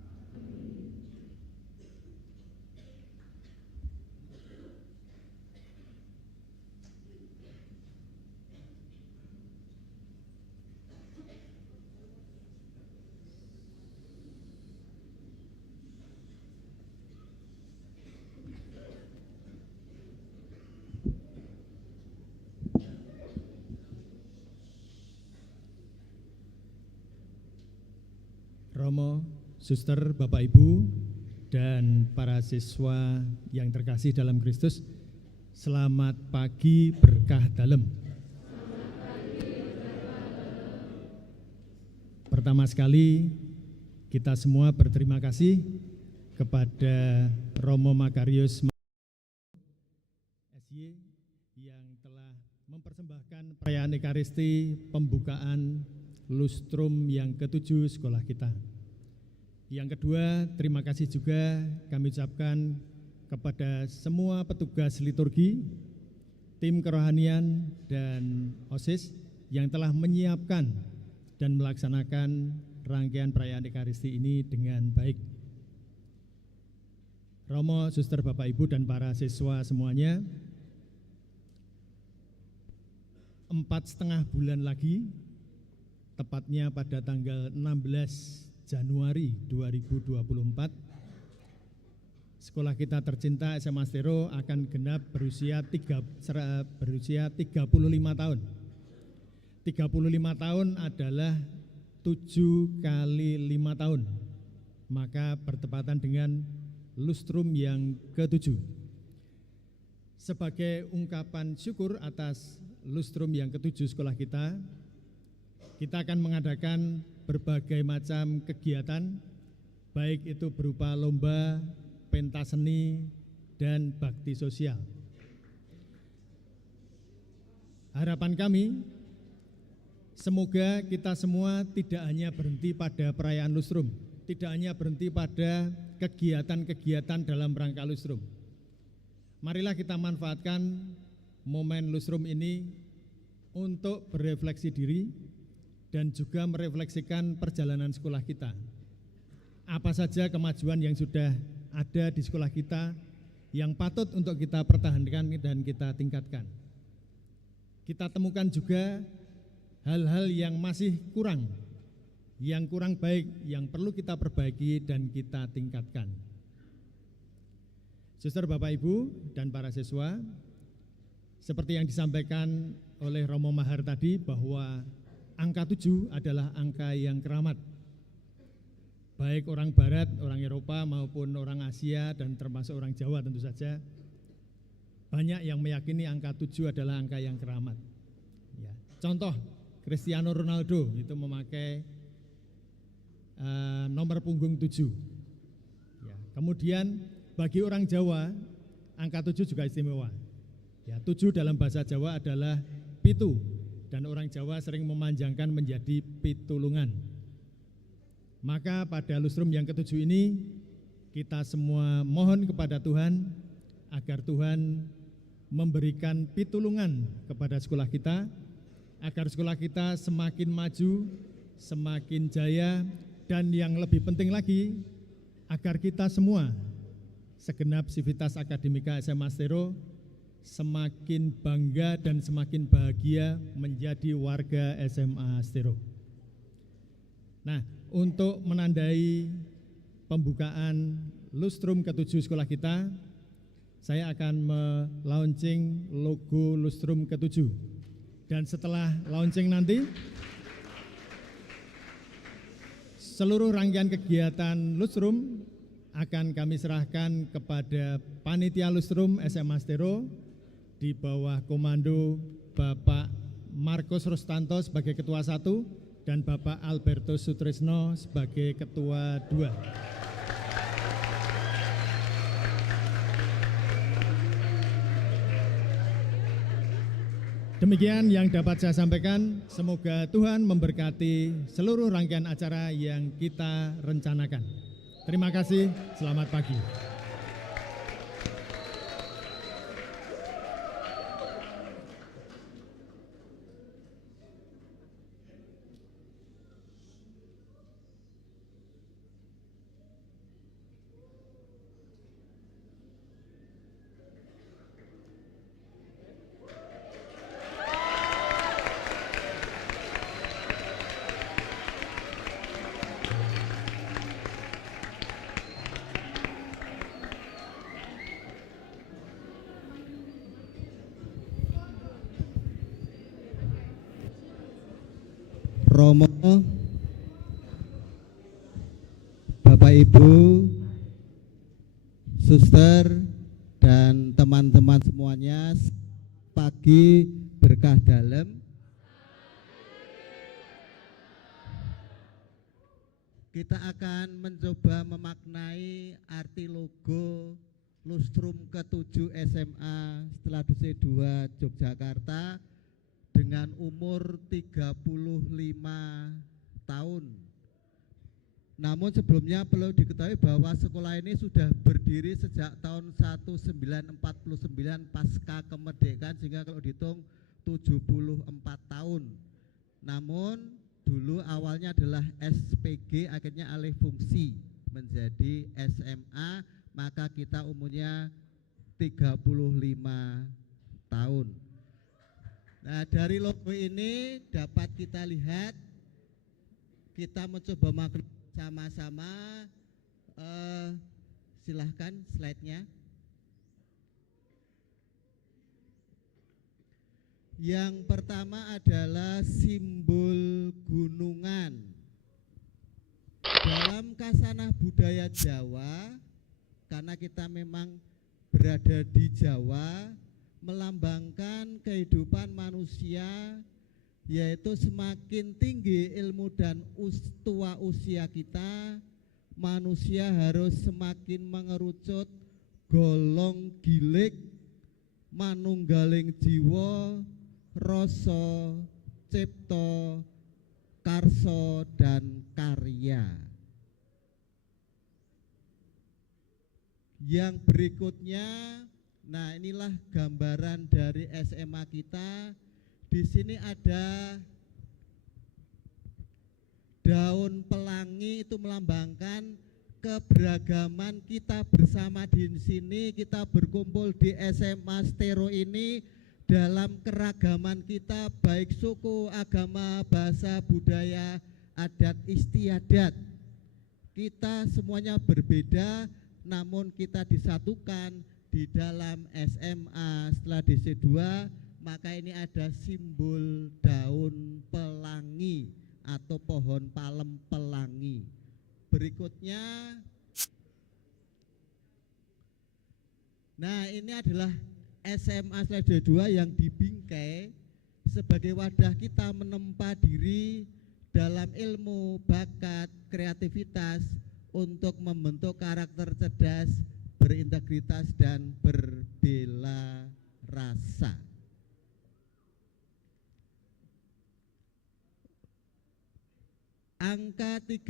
Romo, Suster, Bapak Ibu, dan para siswa yang terkasih dalam Kristus, selamat pagi berkah dalem. Pertama sekali, kita semua berterima kasih kepada Romo Makarius SY yang telah mempersembahkan perayaan Ekaristi pembukaan lustrum yang ke-7 sekolah kita. Yang kedua, terima kasih juga kami ucapkan kepada semua petugas liturgi, tim kerohanian, dan OSIS yang telah menyiapkan dan melaksanakan rangkaian perayaan Ekaristi ini dengan baik. Romo, Suster, Bapak Ibu, dan para siswa semuanya, 4,5 bulan lagi, tepatnya pada tanggal 16 Januari 2024, sekolah kita tercinta SMA Astero akan genap berusia 35 tahun. 35 tahun adalah 7 kali 5 tahun, maka bertepatan dengan lustrum yang ke-7. Sebagai ungkapan syukur atas lustrum yang ke-7 sekolah kita akan mengadakan berbagai macam kegiatan, baik itu berupa lomba, pentas seni, dan bakti sosial. Harapan kami, semoga kita semua tidak hanya berhenti pada perayaan lustrum, tidak hanya berhenti pada kegiatan-kegiatan dalam rangka lustrum. Marilah kita manfaatkan momen lustrum ini untuk berefleksi diri dan juga merefleksikan perjalanan sekolah kita. Apa saja kemajuan yang sudah ada di sekolah kita yang patut untuk kita pertahankan dan kita tingkatkan. Kita temukan juga hal-hal yang masih kurang, yang kurang baik, yang perlu kita perbaiki dan kita tingkatkan. Suster, Bapak, Ibu, dan para siswa, seperti yang disampaikan oleh Romo Mahar tadi bahwa angka 7 adalah angka yang keramat. Baik orang Barat, orang Eropa maupun orang Asia dan termasuk orang Jawa tentu saja, banyak yang meyakini angka 7 adalah angka yang keramat. Ya. Contoh, Cristiano Ronaldo itu memakai nomor punggung 7. Ya. Kemudian bagi orang Jawa, angka 7 juga istimewa. Ya, 7 dalam bahasa Jawa adalah pitu, dan orang Jawa sering memanjangkan menjadi pitulungan. Maka pada lustrum yang ke-7 ini, kita semua mohon kepada Tuhan agar Tuhan memberikan pitulungan kepada sekolah kita, agar sekolah kita semakin maju, semakin jaya, dan yang lebih penting lagi, agar kita semua, segenap sivitas akademika SMA Astero, semakin bangga dan semakin bahagia menjadi warga SMA Astero. Nah, untuk menandai pembukaan lustrum ke-7 sekolah kita, saya akan melaunching logo lustrum ke-7. Dan setelah launching nanti, seluruh rangkaian kegiatan lustrum akan kami serahkan kepada panitia lustrum SMA Astero di bawah komando Bapak Markus Rustanto sebagai Ketua 1 dan Bapak Alberto Sutrisno sebagai Ketua 2. Demikian yang dapat saya sampaikan. Semoga Tuhan memberkati seluruh rangkaian acara yang kita rencanakan. Terima kasih, selamat pagi. Romo, Bapak Ibu, suster dan teman-teman semuanya, pagi berkah dalam. Kita akan mencoba memaknai arti logo Lustrum ke-7 SMA Seteladuse 2 Yogyakarta dengan umur 35 tahun. Namun sebelumnya perlu diketahui bahwa sekolah ini sudah berdiri sejak tahun 1949 pasca kemerdekaan, sehingga kalau dihitung 74 tahun. Namun dulu awalnya adalah SPG, akhirnya alih fungsi menjadi SMA, maka kita umurnya 35 tahun. Nah, dari logo ini dapat kita lihat, kita mencoba makna sama-sama. Silahkan slide-nya. Yang pertama adalah simbol gunungan. Dalam kasanah budaya Jawa, karena kita memang berada di Jawa, melambangkan kehidupan manusia, yaitu semakin tinggi ilmu dan tua usia kita, manusia harus semakin mengerucut golong gilik, manunggaling jiwa, rasa, cipta, karso, dan karya. Yang berikutnya, nah inilah gambaran dari SMA kita. Di sini ada daun pelangi, itu melambangkan keberagaman kita bersama di sini. Kita berkumpul di SMA Stero ini dalam keragaman kita, baik suku, agama, bahasa, budaya, adat istiadat. Kita semuanya berbeda, namun kita disatukan di dalam SMA Seteladuse 2, maka ini ada simbol daun pelangi atau pohon palem pelangi. Berikutnya, nah ini adalah SMA Seteladuse 2 yang di Bingkai sebagai wadah kita menempa diri dalam ilmu, bakat, kreativitas untuk membentuk karakter cerdas, berintegritas, dan berbela rasa. Angka 35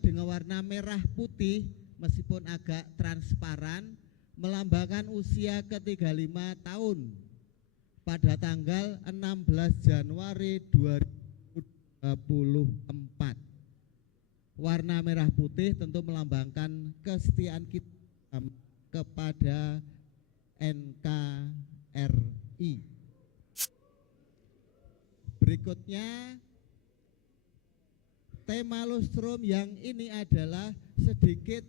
dengan warna merah putih meskipun agak transparan melambangkan usia ke-35 tahun pada tanggal 16 Januari 2024. Warna merah putih tentu melambangkan kesetiaan kita kepada NKRI. Berikutnya, tema Lustrum yang ini adalah sedikit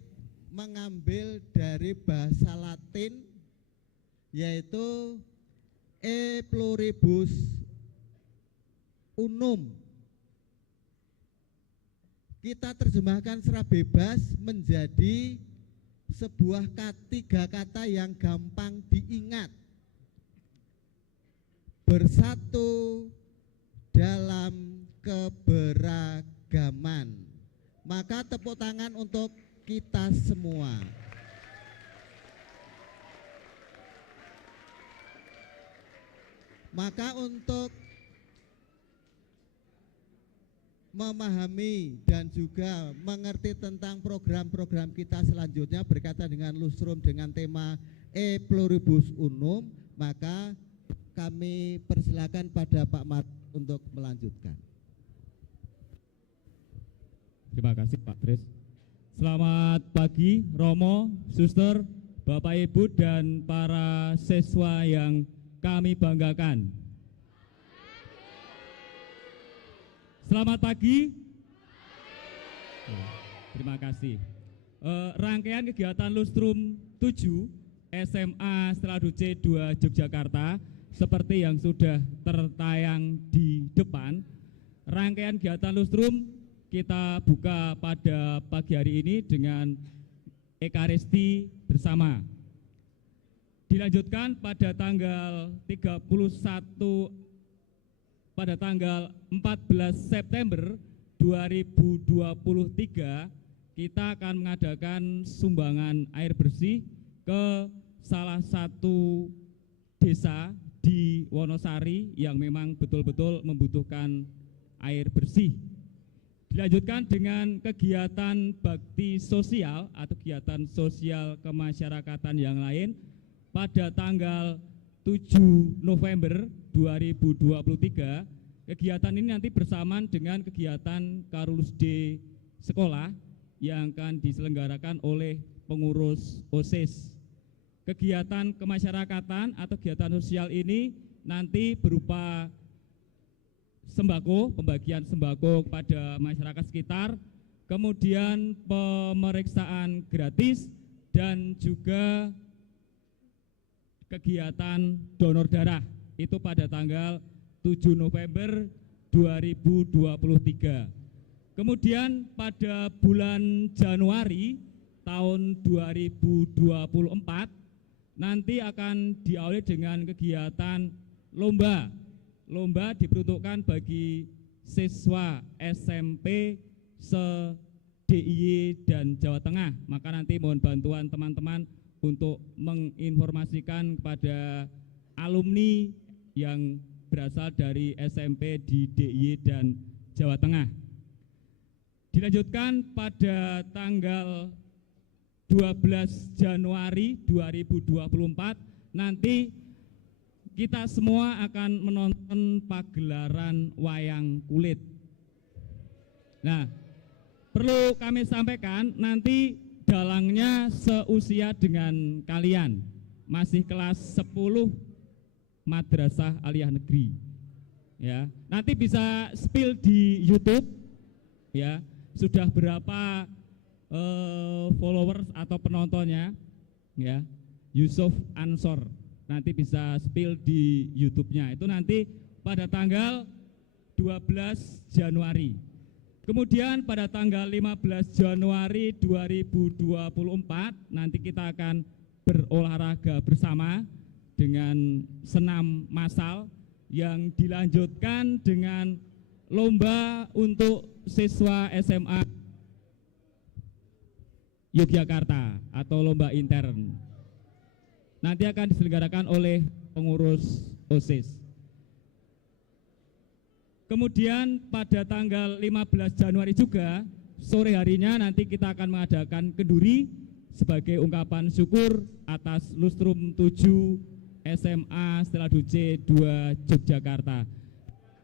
mengambil dari bahasa Latin, yaitu E pluribus unum. Kita terjemahkan secara bebas menjadi sebuah tiga kata yang gampang diingat. Bersatu dalam keberagaman. Maka tepuk tangan untuk kita semua. Maka untuk memahami dan juga mengerti tentang program-program kita selanjutnya berkaitan dengan Lustrum dengan tema E pluribus unum, maka kami persilakan pada Pak Mat untuk melanjutkan. Terima kasih Pak Tris. Selamat pagi Romo, Suster, Bapak Ibu dan para siswa yang kami banggakan. Selamat pagi. Terima kasih. Rangkaian kegiatan Lustrum 7 SMA Seteladuse 2 Yogyakarta seperti yang sudah tertayang di depan. Rangkaian kegiatan Lustrum kita buka pada pagi hari ini dengan Ekaristi bersama. Dilanjutkan pada tanggal 14 September 2023 kita akan mengadakan sumbangan air bersih ke salah satu desa di Wonosari yang memang betul-betul membutuhkan air bersih. Dilanjutkan dengan kegiatan bakti sosial atau kegiatan sosial kemasyarakatan yang lain pada tanggal 7 November 2023. Kegiatan ini nanti bersamaan dengan kegiatan Karulus D sekolah yang akan diselenggarakan oleh pengurus OSIS. Kegiatan kemasyarakatan atau kegiatan sosial ini nanti berupa sembako, pembagian sembako kepada masyarakat sekitar, kemudian pemeriksaan gratis dan juga kegiatan donor darah. Itu pada tanggal 7 November 2023. Kemudian pada bulan Januari tahun 2024 nanti akan diawali dengan kegiatan lomba. Lomba diperuntukkan bagi siswa SMP se-DIY dan Jawa Tengah. Maka nanti mohon bantuan teman-teman untuk menginformasikan kepada alumni yang berasal dari SMP di DIY dan Jawa Tengah. Dilanjutkan pada tanggal 12 Januari 2024 nanti kita semua akan menonton pagelaran wayang kulit. Nah, perlu kami sampaikan nanti dalangnya seusia dengan kalian, masih kelas 10 Madrasah Aliyah Negeri. Ya, nanti bisa spill di YouTube. Ya, sudah berapa followers atau penontonnya? Ya, Yusuf Ansor. Nanti bisa spill di YouTube-nya. Itu nanti pada tanggal 12 Januari. Kemudian pada tanggal 15 Januari 2024 nanti kita akan berolahraga bersama dengan senam massal yang dilanjutkan dengan lomba untuk siswa SMA Yogyakarta atau lomba intern. Nanti akan diselenggarakan oleh pengurus OSIS. Kemudian pada tanggal 15 Januari juga sore harinya nanti kita akan mengadakan kenduri sebagai ungkapan syukur atas lustrum 7 SMA Stella Duce 2 Yogyakarta.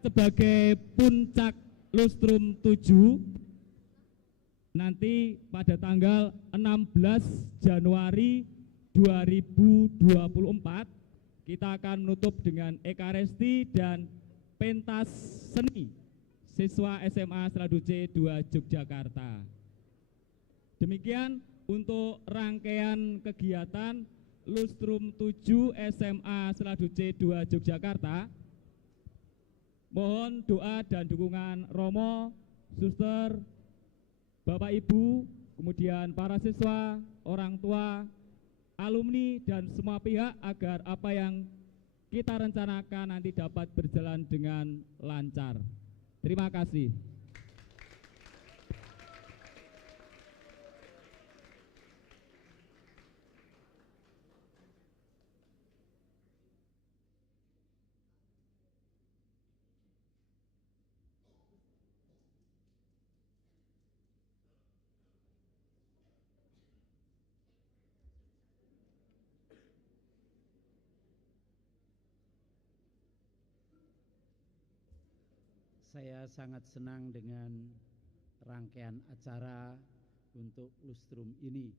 Sebagai puncak lustrum 7 nanti pada tanggal 16 Januari 2024 kita akan menutup dengan Ekaristi dan pentas seni siswa SMA Stella Duce 2 Yogyakarta. Demikian untuk rangkaian kegiatan lustrum 7 SMA Stella Duce 2 Yogyakarta. Mohon doa dan dukungan Romo, suster, Bapak Ibu, kemudian para siswa, orang tua, alumni dan semua pihak agar apa yang kita rencanakan nanti dapat berjalan dengan lancar. Terima kasih. Saya sangat senang dengan rangkaian acara untuk lustrum ini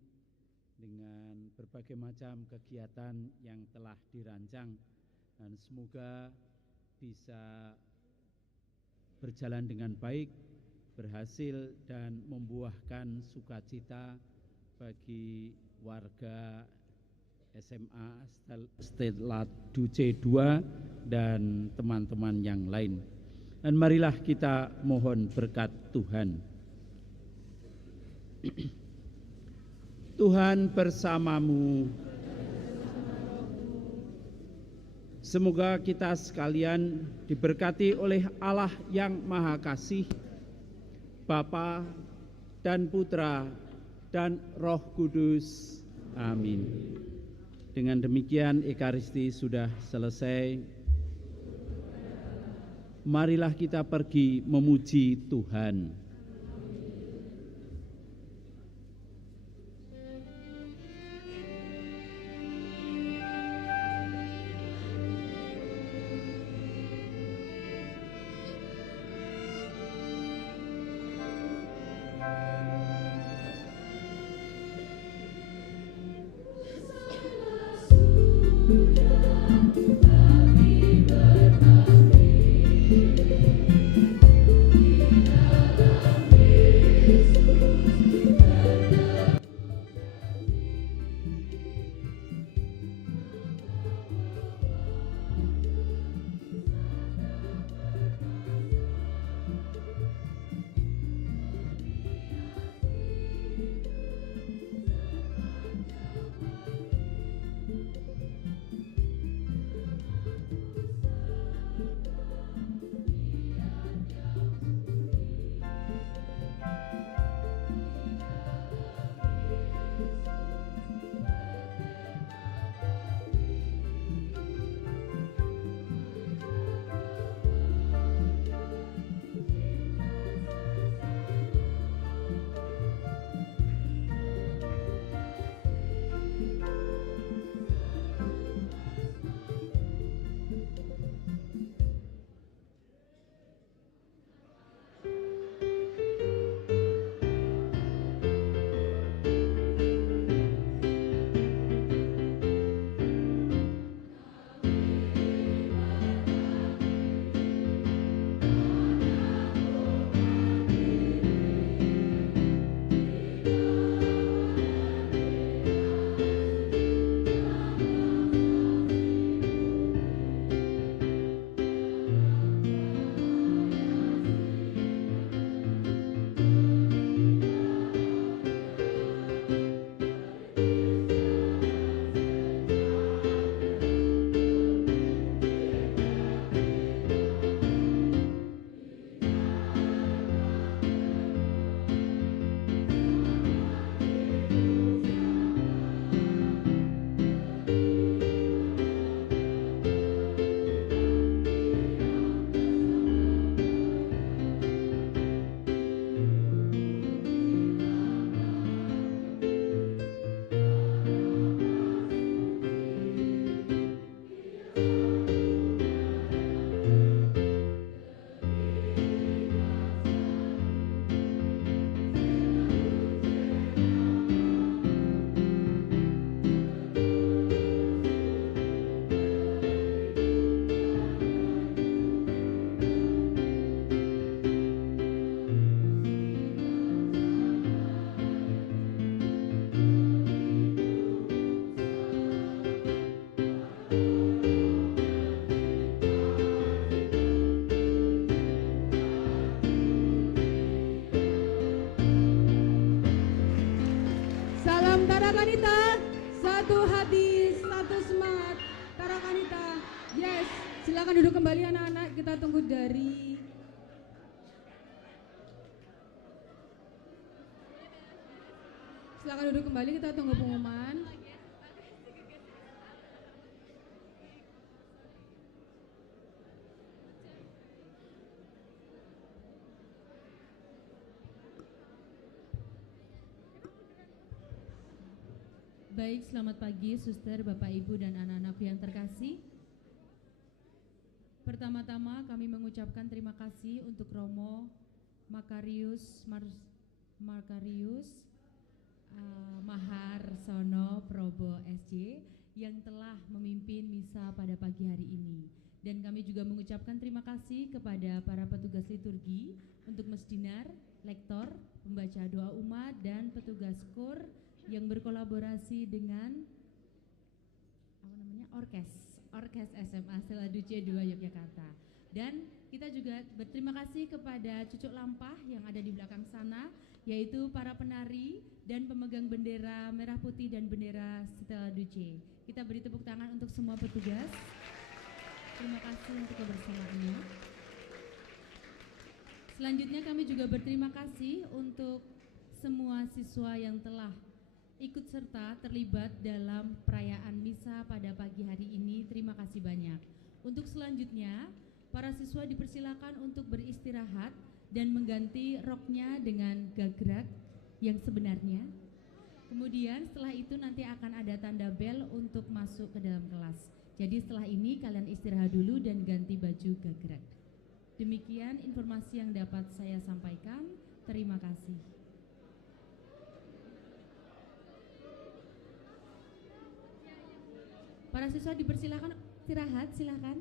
dengan berbagai macam kegiatan yang telah dirancang dan semoga bisa berjalan dengan baik, berhasil dan membuahkan sukacita bagi warga SMA Stella Duce 2 dan teman-teman yang lain. Dan marilah kita mohon berkat Tuhan. Tuhan bersamamu. Semoga kita sekalian diberkati oleh Allah yang Maha Kasih, Bapa dan Putra dan Roh Kudus. Amin. Dengan demikian Ekaristi sudah selesai. Marilah kita pergi memuji Tuhan. Tarakanita, satu hati, satu semangat. Tarakanita, yes. Silakan duduk kembali anak-anak. Kita tunggu dari silakan duduk kembali. Kita tunggu pengumuman. Baik, selamat pagi suster, bapak ibu dan anak-anakku yang terkasih. Pertama-tama kami mengucapkan terima kasih untuk Romo Makarius Maharsono Probo SJ yang telah memimpin misa pada pagi hari ini. Dan kami juga mengucapkan terima kasih kepada para petugas liturgi untuk Mesdinar, lektor, pembaca doa umat, dan petugas KOR yang berkolaborasi dengan Orkes SMA Seladuce 2 Yogyakarta. Dan kita juga berterima kasih kepada Cucuk Lampah yang ada di belakang sana yaitu para penari dan pemegang bendera merah putih dan bendera Stella Duce. Kita beri tepuk tangan untuk semua petugas. Terima kasih untuk kebersamaannya. Selanjutnya kami juga berterima kasih untuk semua siswa yang telah ikut serta terlibat dalam perayaan misa pada pagi hari ini. Terima kasih banyak. Untuk selanjutnya, para siswa dipersilakan untuk beristirahat dan mengganti roknya dengan gagrak yang sebenarnya. Kemudian setelah itu nanti akan ada tanda bel untuk masuk ke dalam kelas. Jadi setelah ini kalian istirahat dulu dan ganti baju gagrak. Demikian informasi yang dapat saya sampaikan. Terima kasih. Para siswa dipersilakan istirahat, silakan.